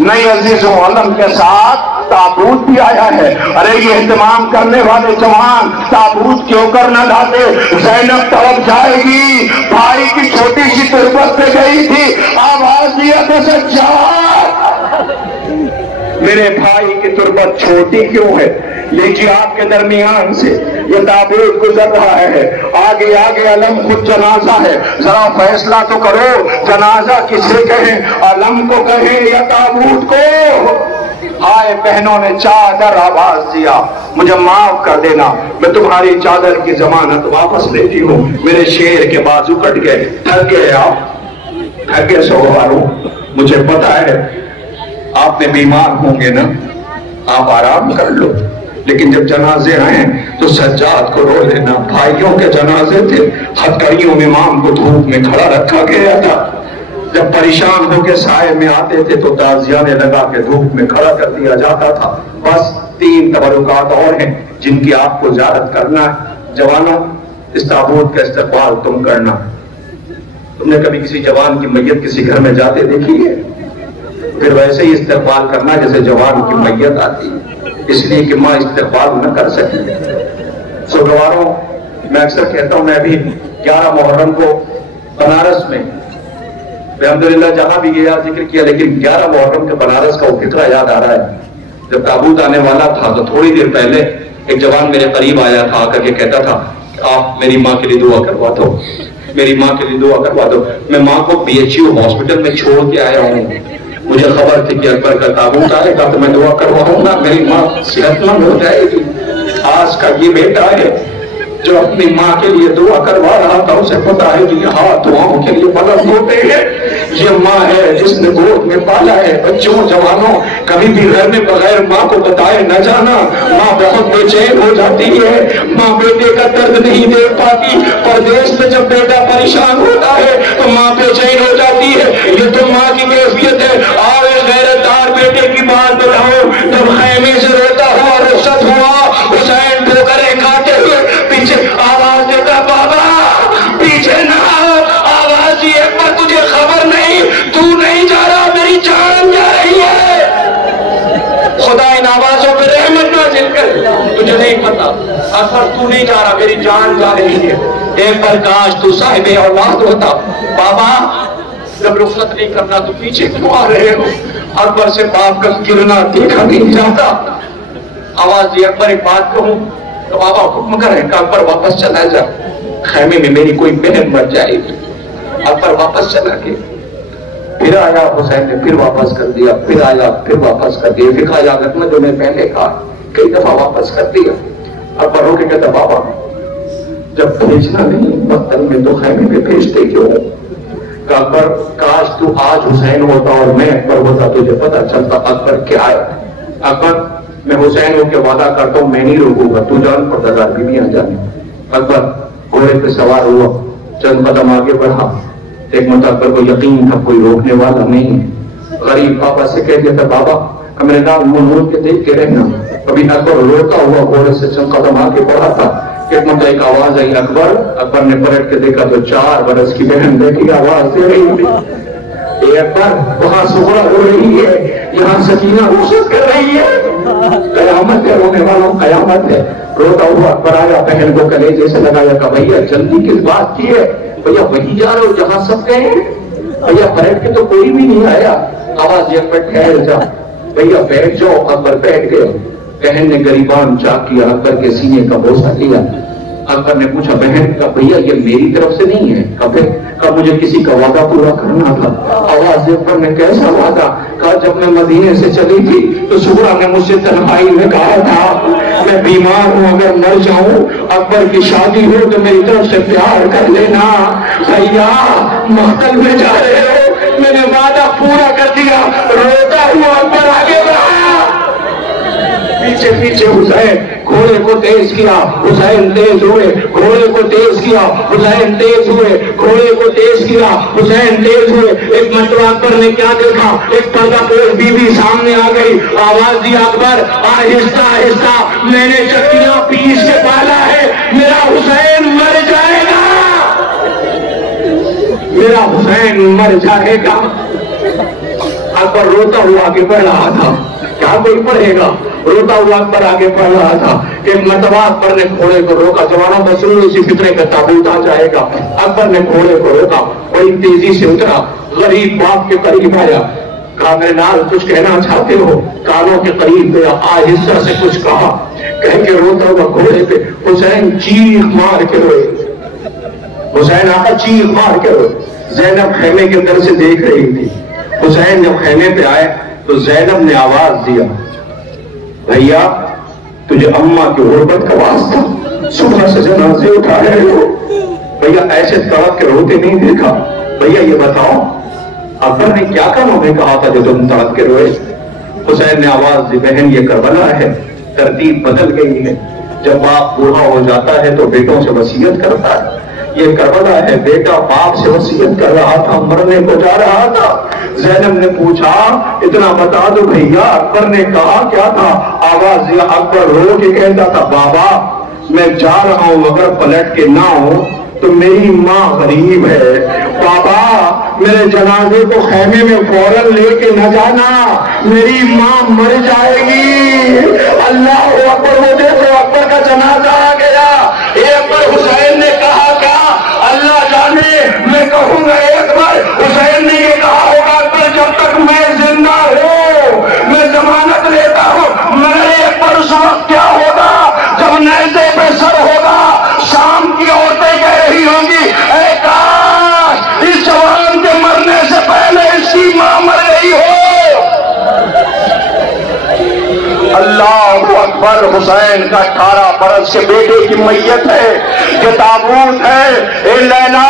نئی عزیزوں علم کے ساتھ تابوت بھی آیا ہے۔ ارے یہ اہتمام کرنے والے جوان تابوت کیوں کر نہ لاتے؟ زینب طرف جائے گی، بھائی کی چھوٹی سی تربت پہ گئی تھی، آواز دیا تو سجاد میرے بھائی کی تربت چھوٹی کیوں ہے؟ لیکن آپ کے درمیان سے یہ تابوت گزر رہا ہے، آگے آگے علم خود جنازہ ہے، ذرا فیصلہ تو کرو، جنازہ کسے کہیں، علم کو کہیں یا تابوت کو؟ آئے بہنوں نے چادر آواز دیا، مجھے معاف کر دینا، میں تمہاری چادر کی ضمانت واپس لیتی ہوں۔ میرے شیر کے بازو کٹ گئے، تھک گئے، آپ تھک گئے سوالوں، مجھے پتا ہے آپ نے بیمار ہوں گے نا، آپ آرام کر لو، لیکن جب جنازے آئیں تو سجاد کو رو لینا۔ بھائیوں کے جنازے تھے، ہتھکڑیوں میں امام کو دھوپ میں کھڑا رکھا گیا تھا، جب پریشان ہو کے سائے میں آتے تھے تو تازیانے لگا کے دھوپ میں کھڑا کر دیا جاتا تھا۔ بس 3 تبرکات اور ہیں جن کی آپ کو زیارت کرنا ہے۔ جوانوں، اس تابوت کا استقبال تم کرنا۔ تم نے کبھی کسی جوان کی میت کسی گھر میں جاتے دیکھی ہے؟ پھر ویسے ہی استقبال کرنا جیسے جوان کی میت آتی ہے، اس لیے کہ ماں استقبال نہ کر سکی۔ سوگواروں، میں اکثر کہتا ہوں، میں ابھی 11 محرم کو بنارس میں الحمدللہ جہاں بھی گیا ذکر کیا، لیکن 11 محرم کے بنارس کا وہ فقرہ یاد آ رہا ہے. جب تابوت آنے والا تھا تو تھوڑی دیر پہلے ایک جوان میرے قریب آیا تھا، آ کر کے کہتا تھا آپ میری ماں کے لیے دعا کروا دو، میری ماں کے لیے دعا کروا دو. میں ماں کو PHU ہاسپٹل میں چھوڑ کے آیا ہوں، مجھے خبر تھی کہ اکبر کا تابوت آئے گا تو میں دعا کرواؤں گا، میری ماں صحت مند ہو جائے گی. آج کا یہ بیٹا ہے جو اپنی ماں کے لیے دعا کروا رہا تھا، اسے پتا ہے کہ یہ ہاتھ دعاؤں کے لیے بلند ہوتے ہیں. یہ ماں ہے جس نے گود میں پالا ہے. بچوں جوانوں کبھی بھی گھر میں بغیر ماں کو بتائے نہ جانا. ماں بہت بے چین ہو جاتی ہے، ماں بیٹے کا درد نہیں دیکھ پاتی. پردیس میں جب بیٹا پریشان ہوتا ہے تو ماں بے چین ہو جاتی ہے. یہ تو ماں کی کیفیت ہے. آئے غیرت دار بیٹے کی بات بتاؤ، جب خیمے سے روتا ہوا رخصت ہوا، حسین ٹھوکریں کھاتے ہوئے پیچھے آواز دیتا بابا پیچھے نہ آواز یہ پر تجھے خبر نہیں، تو نہیں جا رہا، میری جان جا رہی ہے. خدا ان آوازوں پہ رحمت نازل کر. تجھے نہیں پتا اکبر تو نہیں جا رہا، میری جان جا رہی ہے. ایک پر کاش تو صاحب اولاد ہوتا. بابا جب رخصت نہیں کرنا تو پیچھے کیوں آ رہے ہو؟ اکبر سے باپ کا گرنا دیکھا نہیں جاتا. آواز یہ اکبر ایک بات کہوں تو بابا حکم کریں کہ اکبر واپس چلا جا، خیمے میں میری کوئی بہن مر جائے گی. اکبر واپس چلا گیا. پھر آیا حسین نے پھر واپس کر دیا، پھر آیا پھر واپس کر دیا. فقہ یادت میں جو میں پہلے کہا کئی دفعہ واپس کر دیا. اکبر رو کے کہتا بابا جب بھیجنا نہیں مقتل میں تو خیمے میں بھیجتے کیوں؟ کہ اکبر کاش تو آج حسین ہوتا اور میں اکبر ہوتا، تجھے پتا چلتا اکبر کیا ہے. اکبر میں حسین ہو کے وعدہ کرتا ہوں میں نہیں روکوں گا، تو جان پردگار بیویاں جانے. اکبر گھوڑے پہ سوار ہوا، چند قدم آگے بڑھا. ایک مرتبہ اکبر کو یقین تھا کوئی روکنے والا نہیں ہے. غریب پاپا سے کہہ دیتا بابا میرے نام منہ کے دیکھ کے رہنا. کبھی اکبر روتا ہوا گھوڑے سے چند قدم آگے بڑھا تھا. ایک مرتبہ ایک آواز آئی اکبر. اکبر نے پلٹ کے دیکھا تو 4 برس کی بہن بیٹی آواز دے رہی تھی. اے اکبر وہاں سغرا ہو رہی ہے، یہاں سکینہ رخصت کر رہی ہے. قیامت ہے، رونے والوں قیامت ہے. روتا ہوا اکبر آیا، بہن کو کلیجے سے لگایا کہ بھیا جلدی کس بات کی ہے؟ بھیا وہی جا رہے ہو جہاں سب گئے ہیں؟ بھیا پلٹ کے تو کوئی بھی نہیں آیا. آواز یہ اکبر ٹھہر جا، بھیا بیٹھ جاؤ. اکبر بیٹھ گئے. بہن نے گریبان چاک کیا، اکبر کے سینے کا بوسہ لیا. اکبر نے پوچھا بہن کا بھیا یہ میری طرف سے نہیں ہے؟ کب مجھے کسی کا وعدہ پورا کرنا تھا. آواز اکبر نے کیسا وعدہ؟ کہا جب میں مدینے سے چلی تھی تو سغرا نے مجھ سے تنہائی میں کہا تھا میں بیمار ہوں، اگر مر جاؤں اکبر کی شادی ہو تو میری طرف سے پیار کر لینا. بھیا مقتل میں جا رہے ہو، میں نے وعدہ پورا کر دیا. روتا ہوا اکبر آگے بڑھا. پیچھے پیچھے حسین گھوڑے کو تیز کیا، حسین تیز ہوئے. گھوڑے کو تیز کیا، حسین تیز ہوئے. گھوڑے کو تیز کیا، حسین تیز ہوئے. ایک مرتبہ اکبر نے کیا دیکھا؟ ایک پردہ پوش بیوی سامنے آ گئی. آواز دی اکبر آہستہ آہستہ میں نے چکیاں پیس کے پالا ہے، میرا حسین مر جائے گا، میرا حسین مر جائے گا. اکبر روتا ہوا آگے بڑھ رہا تھا. کیا کوئی پڑھے گا؟ روتا ہوا اکبر آگے بڑھ رہا تھا. ایک مرتبہ اکبر نے گھوڑے کو روکا. جوانوں میں سنو اسی فطرے کا تابوت آ جائے گا. اکبر نے گھوڑے کو روکا، بڑی تیزی سے اترا، غریب باپ کے قریب آیا. کہا میرے نال کچھ کہنا چاہتے ہو؟ کانوں کے قریب گیا، آہستہ سے کچھ کہا. کہہ کے روتا ہوا گھوڑے پہ حسین چیخ مار کے روئے. حسین آقا چیخ مار کے روئے. زینب خیمے کے در سے دیکھ رہی تھی. حسین جب خیمے پہ آئے تو زینب نے آواز دیا بھیا تجھے اماں کی غربت کا واسطہ صبح سے جنازے اٹھا رہے ہو؟ بھیا ایسے تڑپ کے روتے نہیں دیکھا. بھیا یہ بتاؤ اکبر نے کیا کام ہمیں کہا تھا جو تم تڑپ کے روئے؟ حسین نے آواز دی بہن یہ کربلا ہے، ترتیب بدل گئی ہے. جب باپ بوڑھا ہو جاتا ہے تو بیٹوں سے وصیت کرتا ہے. یہ کربلا ہے، بیٹا باپ سے وصیت کر رہا تھا، مرنے کو جا رہا تھا. زینب نے پوچھا اتنا بتا دو بھیا اکبر نے کہا کیا تھا؟ آواز دیا اکبر رو کے کہتا تھا بابا میں جا رہا ہوں اگر پلٹ کے نہ ہوں تو میری ماں غریب ہے. بابا میرے جنازے کو خیمے میں فوراً لے کے نہ جانا، میری ماں مر جائے گی. اللہ اکبر. وہ دیکھو اکبر کا جنازہ آ گیا. ایک بار حسین نے کہا کیا اللہ جانے، میں کہوں گا ایک بار حسین نے یہ اکبر حسین کا 18 برس کے بیٹے کی میت ہے، یہ تابوت ہے۔ اے لیلا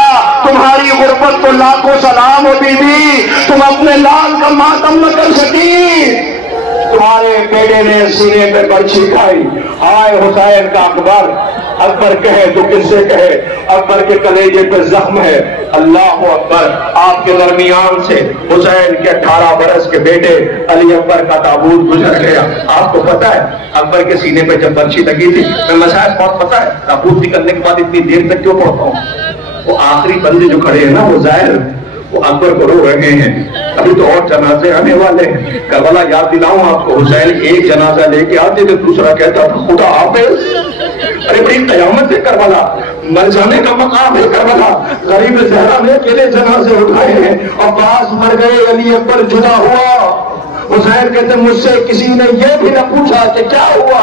تمہاری غربت کو لاکھوں سلام ہو بی بی، تم اپنے لال کا ماتم نہ کر سکی، تمہارے بیٹے نے سینے پہ برچھی کھائی۔ ہائے حسین کا اکبر، اکبر کہے تو کس سے کہے، اکبر کے کلیجے پہ زخم ہے۔ اللہ اکبر، آپ کے درمیان سے حسین کے 18 برس کے بیٹے علی اکبر کا تابوت گزر گیا۔ آپ کو پتا ہے اکبر کے سینے پہ جب برچھی لگی تھی، میں مسائل بہت پتا ہے، تابوت نکلنے کے بعد اتنی دیر تک کیوں پڑھتا ہوں؟ وہ آخری بندے جو کھڑے ہیں نا، وہ ظاہر وہ اکبر کو رو رہے ہیں، ابھی تو اور جنازے آنے والے ہیں۔ کربلا یاد دلاؤں آپ کو، حسین ایک جنازہ لے کے آتے تھے، دوسرا کہتا تھا خدا حافظ۔ ارے بڑی قیامت ہے کربلا، مر جانے کا مقام ہے کربلا۔ غریب زہرا نے اکیلے جنازے اٹھائے ہیں، عباس مر گئے، علی اکبر جدا ہوا۔ حسین کہتے مجھ سے کسی نے یہ بھی نہ پوچھا کہ کیا ہوا،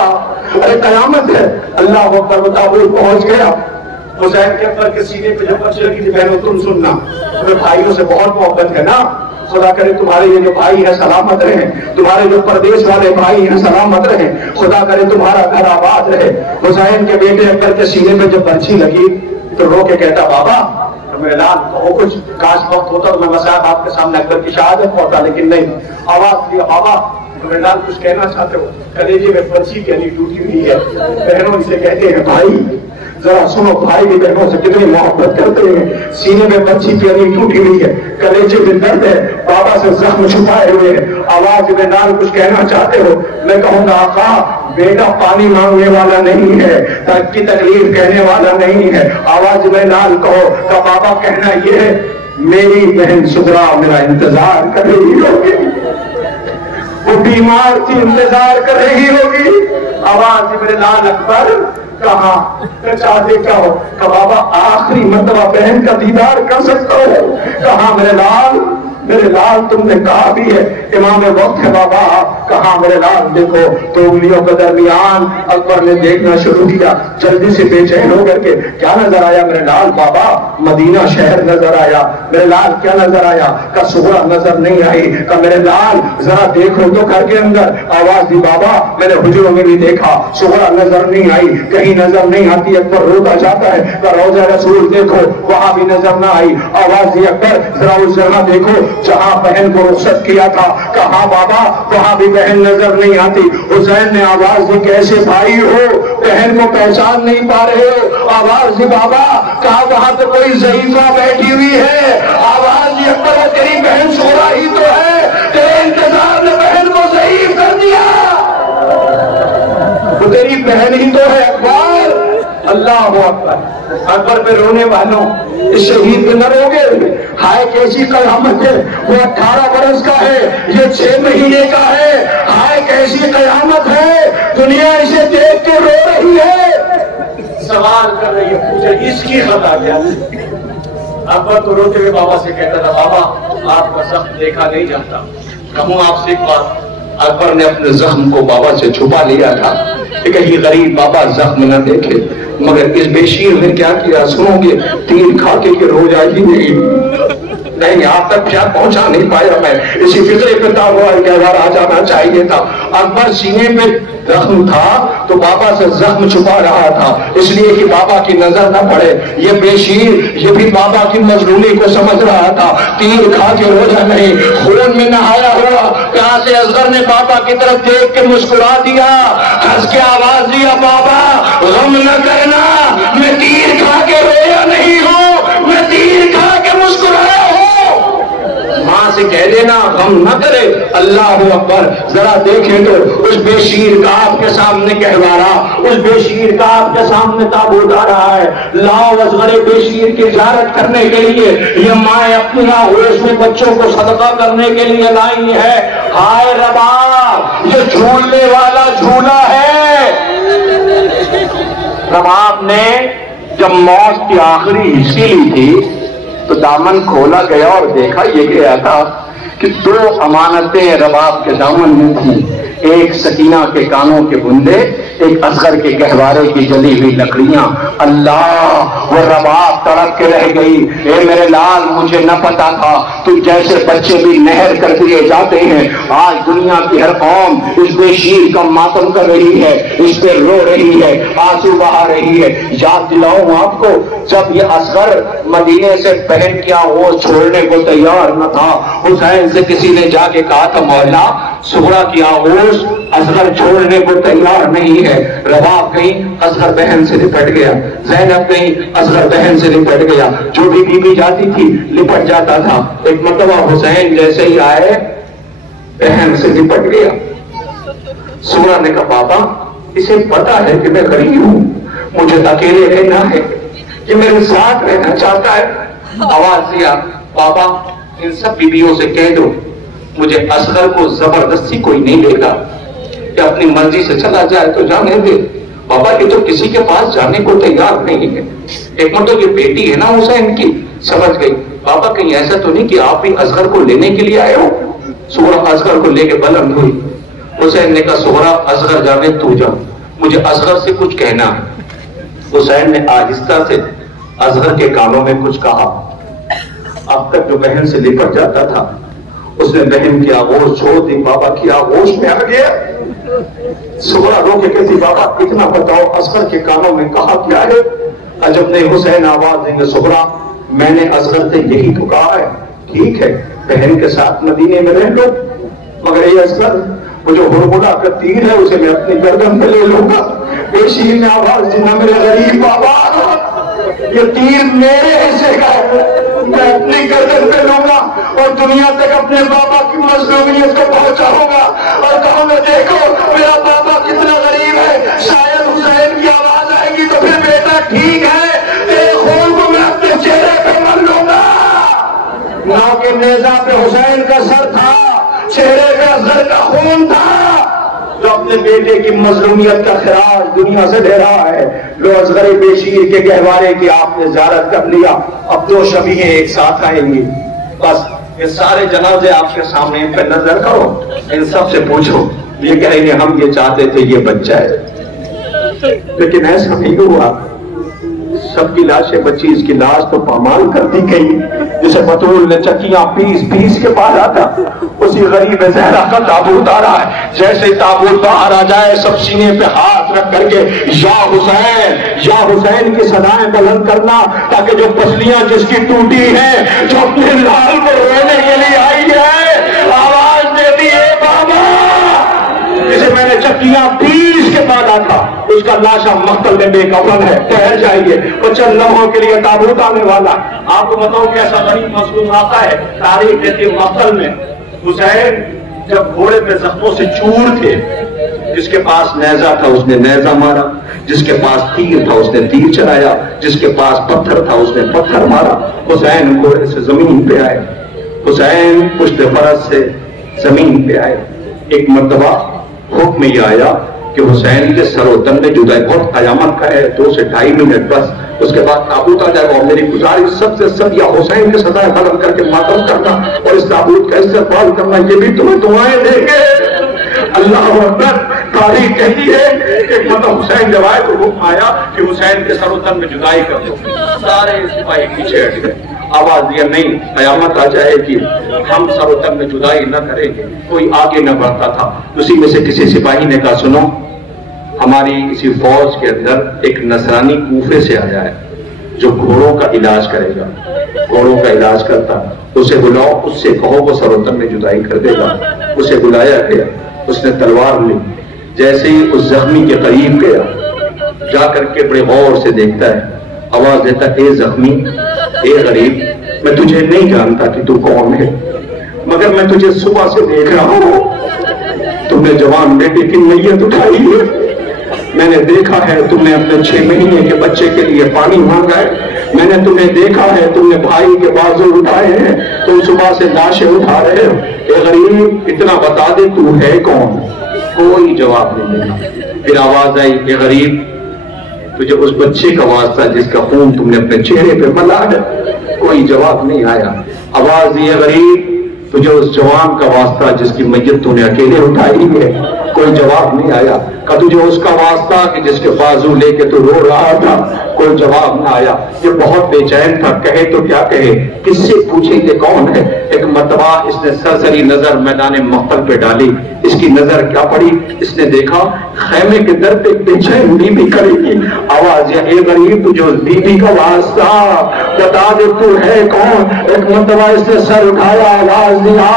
ارے قیامت ہے۔ اللہ اکبر، تابوت پہنچ گیا۔ حسین کے اکبر کے سینے پہ جب برچھی لگی تھی، بہنوں تم سننا، تمہیں بھائیوں سے بہت محبت ہے نا، خدا کرے تمہارے یہ جو بھائی ہیں سلامت رہیں، تمہارے جو پردیش والے بھائی ہیں سلامت رہیں، خدا کرے تمہارا گھر آباد رہے۔ حسین کے بیٹے اکبر کے سینے پہ جب برچھی لگی تو رو کے کہتا بابا میرے لال کہو کچھ، کاش وقت ہوتا تو میں مسائل آپ کے سامنے اکبر کی شہادت ہوتا، لیکن نہیں۔ آواز دیا بابا میرے لال کچھ کہنا چاہتے ہو؟ کلیجے میں برچھی کہنی ٹوٹی ہوئی ہے۔ بہنوں اسے کہتے ہیں بھائی ذرا سنو، بھائی بھی بہنوں سے کتنی محبت کرتے ہیں، سینے میں برچھی پیانی ٹوٹی ہوئی ہے، کلیجے میں درد ہے، بابا سے زخم چھپائے ہوئے ہیں، آواز میں نال کچھ کہنا چاہتے ہو؟ میں کہوں گا آقا بیٹا پانی مانگنے والا نہیں ہے، درد کی تکلیف کہنے والا نہیں ہے، آواز میں نال کہو کہ بابا کہنا یہ ہے میری بہن سغرا میرا انتظار کر رہی ہوگی، وہ بیمار تھی انتظار کر رہی ہوگی۔ آواز میرے لال اکبر کہاں چاہتے کیا ہو کہ بابا آخری مرتبہ بہن کا دیدار کر سکتا ہو؟ کہاں میرے لال تم نے کہا بھی ہے امام وقت ہے بابا، کہاں میرے لال دیکھو تو انگلیوں کے درمیان اکبر نے دیکھنا شروع کیا، جلدی سے بے چین ہو کر کے کیا نظر آیا میرے لال؟ بابا مدینہ شہر نظر آیا۔ میرے لال کیا نظر آیا؟ کہ سغرا نظر نہیں آئی۔ کہ میرے لال ذرا دیکھو تو گھر کے اندر، آواز دی بابا میں نے حجروں میں بھی دیکھا، سغرا نظر نہیں آئی، کہیں نظر نہیں آتی۔ اکبر روتا جاتا ہے کہ روضہ رسول دیکھو، وہاں بھی نظر نہ آئی۔ آواز دی اکبر ذرا اس جگہ دیکھو جہاں بہن کو رخصت کیا تھا، کہاں بابا وہاں بھی بہن نظر نہیں آتی۔ حسین نے آواز دی کیسے بھائی ہو، بہن کو پہچان نہیں پا رہے ہو؟ آواز دی بابا کہا وہاں تو کوئی ضعیفہ بیٹھی ہوئی ہے۔ آواز دی اکبر وہ تیری بہن سغرا ہی تو ہے، تیرے انتظار نے بہن کو ضعیف کر دیا، وہ تیری بہن ہی تو ہے اکبر۔ اللہ اکبر، اکبر پہ رونے والوں اس شہید پہ نہ روگے، ہائے کیسی قیامت ہے، وہ 18 برس کا ہے، یہ 6 مہینے کا ہے، ہائے کیسی قیامت ہے، دنیا اسے دیکھ کے رو رہی ہے، سوال کر رہی ہے، پوچھے اس کی خطا کیا؟ اکبر تو روتے ہوئے بابا سے کہتا تھا بابا آپ کا زخم دیکھا نہیں جاتا۔ کہوں آپ سے ایک بات، اکبر نے اپنے زخم کو بابا سے چھپا لیا تھا کہ کہیں غریب بابا زخم نہ دیکھے، مگر اس بے شیر نے کیا کیا سنو گے؟ تین کھا کے رو جائے گی نہیں، آپ تک کیا پہنچا نہیں پایا، میں اسی فکرے پہ تھا، وہ آ جانا چاہیے تھا۔ اکبر سینے میں زخم تھا تو بابا سے زخم چھپا رہا تھا، اس لیے کہ بابا کی نظر نہ پڑے۔ یہ بے شیر یہ بھی بابا کی مظلومی کو سمجھ رہا تھا، تیر کھا کے روزہ نہیں، خون میں نہایا ہوا۔ کہاں سے اصغر نے بابا کی طرف دیکھ کے مسکرا دیا، ہنس کے آواز دیا بابا غم نہ کرنا، میں تیر کھا کے رویا نہیں ہوں، میں تیر کھا کے مسکرایا ہوں۔ ماں سے کہہ دینا غم نہ کرے۔ اللہ اکبر، ذرا دیکھیں تو اس بے شیر کا آپ کے سامنے کہوارا، اس بے شیر کا آپ کے سامنے تابوت آ رہا ہے۔ لاؤ اصغر بے شیر کی زیارت کرنے کے لیے یہ ماں اپنے ہوش میں بچوں کو صدقہ کرنے کے لیے لائی ہے۔ ہائے رباب، یہ جھولنے والا جھولا ہے۔ رباب نے جب موت کی آخری ہنسی لی تھی تو دامن کھولا گیا اور دیکھا یہ گیا تھا کہ 2 امانتیں رباب کے دامن میں تھیں، ایک سکینہ کے کانوں کے بندے، ایک اصغر کے گہوارے کی جلی ہوئی لکڑیاں، اللہ وہ رباب تڑپ کے رہ گئی۔ اے میرے لال مجھے نہ پتا تھا تو جیسے بچے بھی نہر کر دیے جاتے ہیں، آج دنیا کی ہر قوم اس بے شیر کا ماتم کر رہی ہے، اس پہ رو رہی ہے، آنسو بہا رہی ہے۔ یاد دلاؤں آپ کو، جب یہ اصغر مدینے سے پہن کیا وہ چھوڑنے کو تیار نہ تھا، حسین سے کسی نے جا کے کہا تھا مولا صغرا کی آغوش اصغر چھوڑنے کو تیار نہیں ہے۔ رباب کہیں اصغر بہن سے لپٹ گیا، زینب کہیں اصغر بہن سے لپٹ گیا، جو بھی بی بی جاتی تھی لپٹ جاتا تھا۔ ایک مرتبہ حسین جیسے ہی آئے بہن سے لپٹ گیا۔ صغرا نے کہا بابا اسے پتا ہے کہ میں غریب ہوں، مجھے اکیلے رہنا ہے، یہ میرے ساتھ رہنا چاہتا ہے۔ آواز دیا بابا ان سب بیویوں سے کہہ دو مجھے اصغر کو زبردستی کوئی نہیں لے گا، کہ اپنی مرضی سے چلا جائے تو جانے دے۔ بابا یہ تو کسی کے پاس جانے کو تیار نہیں ہے۔ ایک مطلب یہ بیٹی ہے نا حسین کی، سمجھ گئی بابا کہیں ایسا تو نہیں کہ آپ بھی اصغر کو لینے کے لیے آئے ہو۔ صغرا اصغر کو لے کے بلند ہوئی۔ حسین نے کہا صغرا اصغر جانے تو جا، مجھے اصغر سے کچھ کہنا ہے۔ حسین نے آہستہ سے اصغر کے کانوں میں کچھ کہا۔ اب تک جو بہن سے لپٹ جاتا تھا اس نے بہن کی آغوش چھوڑ دی، بابا کی آغوش میں آ گیا۔ صغرا رو کے کہتی بابا اتنا بتاؤ اصغر کے کانوں میں کہا کیا ہے؟ عجب نہیں حسین آواز دیں گے صغرا میں نے اصغر سے یہی تو کہا ہے، ٹھیک ہے بہن کے ساتھ مدینے میں رہ لو، مگر یہ اصغر وہ جو ہرملا کا تیر ہے اسے میں اپنی گردن میں لے لوں گا۔ شیر نے آواز دی میرے غریب بابا یہ تیر میرے حصے کا ہے، میں اپنی گردن پہ لوں گا اور دنیا تک اپنے بابا کی مظلومیت کو پہنچاؤں گا اور کہوں گا دیکھو میرا بابا کتنا غریب ہے۔ شاید حسین کی آواز آئے گی تو پھر بیٹا ٹھیک ہے تیرے خون کو میں اپنے چہرے پہ مل لوں گا۔ نہ کہ نیزہ پہ حسین کا سر تھا، چہرے پہ اصغر کا خون تھا جو اپنے بیٹے کی مظلومیت کا خراج دنیا سے دے رہا ہے۔ لو اصغر بے شیر کے گہوارے کی آپ نے زیارت کر لیا، اب دو شبیہیں ایک ساتھ آئیں گی، بس یہ سارے جنازے آپ کے سامنے ان پہ نظر کرو، ان سب سے پوچھو یہ کہیں گے ہم یہ چاہتے تھے یہ بچہ ہے، لیکن ایسا نہیں ہوا۔ سب کی لاشیں بچی، اس کی لاش تو پامال کر دی گئی، جسے بطول نے چکیاں پیس پیس کے پالا تھا، اسی غریب زہرا کا تابوت آ رہا ہے۔ جیسے تابوت باہر آ جائے سب سینے پہ ہاتھ رکھ کر کے یا حسین کی صدائیں بلند کرنا، تاکہ جو پسلیاں جس کی ٹوٹی ہیں، جو اپنے لال کو رونے کے لیے آئی ہے، آواز دیتی ہے بابا جسے میں نے چکیاں پیس کے پالا تھا اس کا لاشا مقتل میں بے کفن ہے، ٹھہر جائیے وہ چند لمحوں کے لیے تابوت آنے والا۔ آپ کو بتاؤں کیسا غریب مظلوم آتا ہے، تاریخ دیتی مقتل میں حسین جب گھوڑے پہ زخموں سے چور تھے، جس کے پاس نیزہ تھا اس نے نیزہ مارا، جس کے پاس تیر تھا اس نے تیر چلایا، جس کے پاس پتھر تھا اس نے پتھر مارا۔ حسین گھوڑے سے زمین پہ آئے، حسین پشت فرس سے زمین پہ آئے۔ ایک مرتبہ حکم یہ آیا کہ حسین کے سر و تن میں جدائی، بہت قیامت کا ہے 2 سے 2.5 منٹ بس، اس کے بعد تابوت آ جائے گا، اور میری گزارش سب سے سب یا حسین کے صدائیں بلند کر کے ماتم کرنا اور اس تابوت کا استقبال کرنا، یہ بھی تمہیں دعائیں دیں گے۔ اللہ اکبر۔ تاریخ کہتی ہے کہ مطلب حسین جب آئے تو حکم آیا کہ حسین کے سر و تن میں جدائی کر دو، سارے سپاہی پیچھے ہٹ گئے۔ آواز دیا نہیں قیامت آ جائے گی ہم سر و تن میں جدائی نہ کریں گے، کوئی آگے نہ بڑھتا تھا۔ اسی میں سے کسی سپاہی نے کہا سنو ہماری کسی فوج کے اندر ایک نصرانی کوفے سے آیا ہے جو گھوڑوں کا علاج کرے گا، گھوڑوں کا علاج کرتا، اسے بلاؤ، اس سے کہو وہ سر و تن میں جدائی کر دے گا۔ اسے بلایا گیا، اس نے تلوار لی، جیسے ہی اس زخمی کے قریب گیا، جا کر کے بڑے غور سے دیکھتا ہے، آواز دیتا اے زخمی، اے غریب، میں تجھے نہیں جانتا کہ تو کون ہے، مگر میں تجھے صبح سے دیکھ رہا ہوں، تم نے جوان بیٹے کی نیت اٹھائی ہے، میں نے دیکھا ہے تم نے اپنے 6 مہینے کے بچے کے لیے پانی مانگا ہے، میں نے تمہیں دیکھا ہے تم نے بھائی کے بازو اٹھائے ہیں، تم صبح سے لاشیں اٹھا رہے ہو، اے غریب اتنا بتا دے تو ہے کون؟ کوئی جواب نہیں دینا۔ پھر آواز آئی اے غریب تجھے اس بچے کا واسطہ جس کا خون تم نے اپنے چہرے پہ ملا ہے؟ کوئی جواب نہیں آیا۔ آواز یہ غریب تجھے اس جوان کا واسطہ جس کی میت تو نے اکیلے اٹھائی ہے؟ کوئی جواب نہیں آیا۔ کہ تجھے اس کا واسطہ کہ جس کے بازو لے کے تو رو رہا تھا؟ کوئی جواب نہ آیا۔ یہ بہت بے چین تھا، کہے تو کیا کہے، کس سے پوچھے یہ کون ہے؟ ایک مرتبہ اس نے سرسری نظر میدان محفل پہ ڈالی، اس کی نظر کیا پڑی، اس نے دیکھا خیمے کے در پہ بے چین بی بی کھڑی تھی۔ آواز یہ، اے غریب تجھے اس بی بی کا واسطہ بتا دے تو ہے کون؟ ایک مرتبہ اس نے سر اٹھایا، آواز دیا،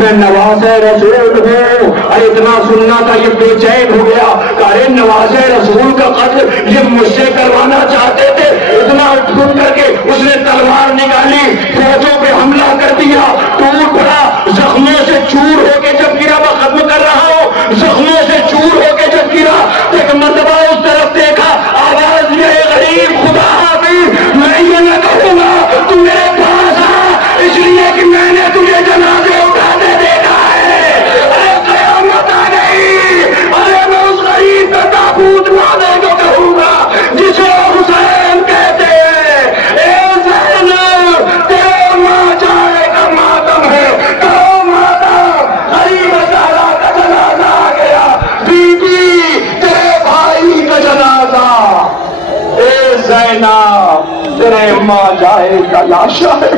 میں نواز رسول ہوں۔ اور اتنا سننا تھا یہ بے چین ہو گیا کہ ارے نواز رسول کا قتل یہ مجھ سے کروانا چاہتے تھے۔ اتنا اٹھ کر کے اس نے تلوار نکالی، فوجوں پہ حملہ کر دیا، ٹوٹ پڑا، زخموں سے چور ہو کے جب گرا، میں ختم کر رہا ہوں، زخموں سے چور ہو کے جب گرا، ایک مرتبہ اس طرف دیکھا، آواز یہ، غریب خدا حافظ، میں یہ نہ کہوں گا تو میرے پاس آ، اس لیے کہ میں نے تجھے جنازے اٹھاتے دیکھا ہے۔ ارے قیامت آ گئی، ارے میں اس غریب کا تابوت لانے کو کہوں گا جسے حسین کہتے ہیں۔ اے زینب تیرے ماں جائے کا ماتم ہے، تو ماتم، غریب زہرا کا جنازہ آ گیا، بی بی تیرے بھائی کا جنازہ، اے زینب تیرے ماں جائے کا لاشا ہے۔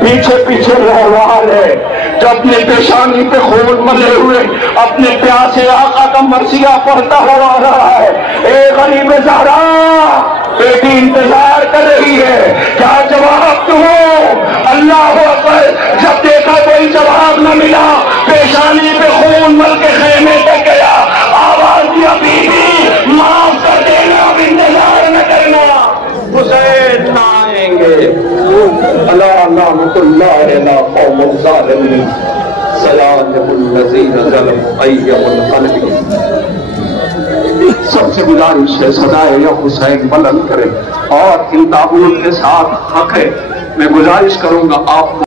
پیچھے پیچھے رہوار ہے جو اپنے پیشانی پہ خون ملے ہوئے اپنے پیاسے آقا کا مرثیہ پڑھتا ہوا آ رہا ہے۔ اے غریب زہرا، بیٹی انتظار کر رہی ہے، کیا جواب دوں؟ اللہ اکبر، جب دیکھا کوئی جواب نہ ملا، پیشانی پہ خون مل کے خیمے تک گیا، آواز دیا، بی بی معاف کر دینا، اب انتظار نہ کرنا، حسین نہ آئیں گے۔ اللہ نعمت اللہ علی قوم الظالمین، سلام الذین ظلموا ایہم القلب۔ سب سے گزارش ہے صدائے یا حسین بلند کرے، اور ان تابوت کے ساتھ حق ہے، میں گزارش کروں گا آپ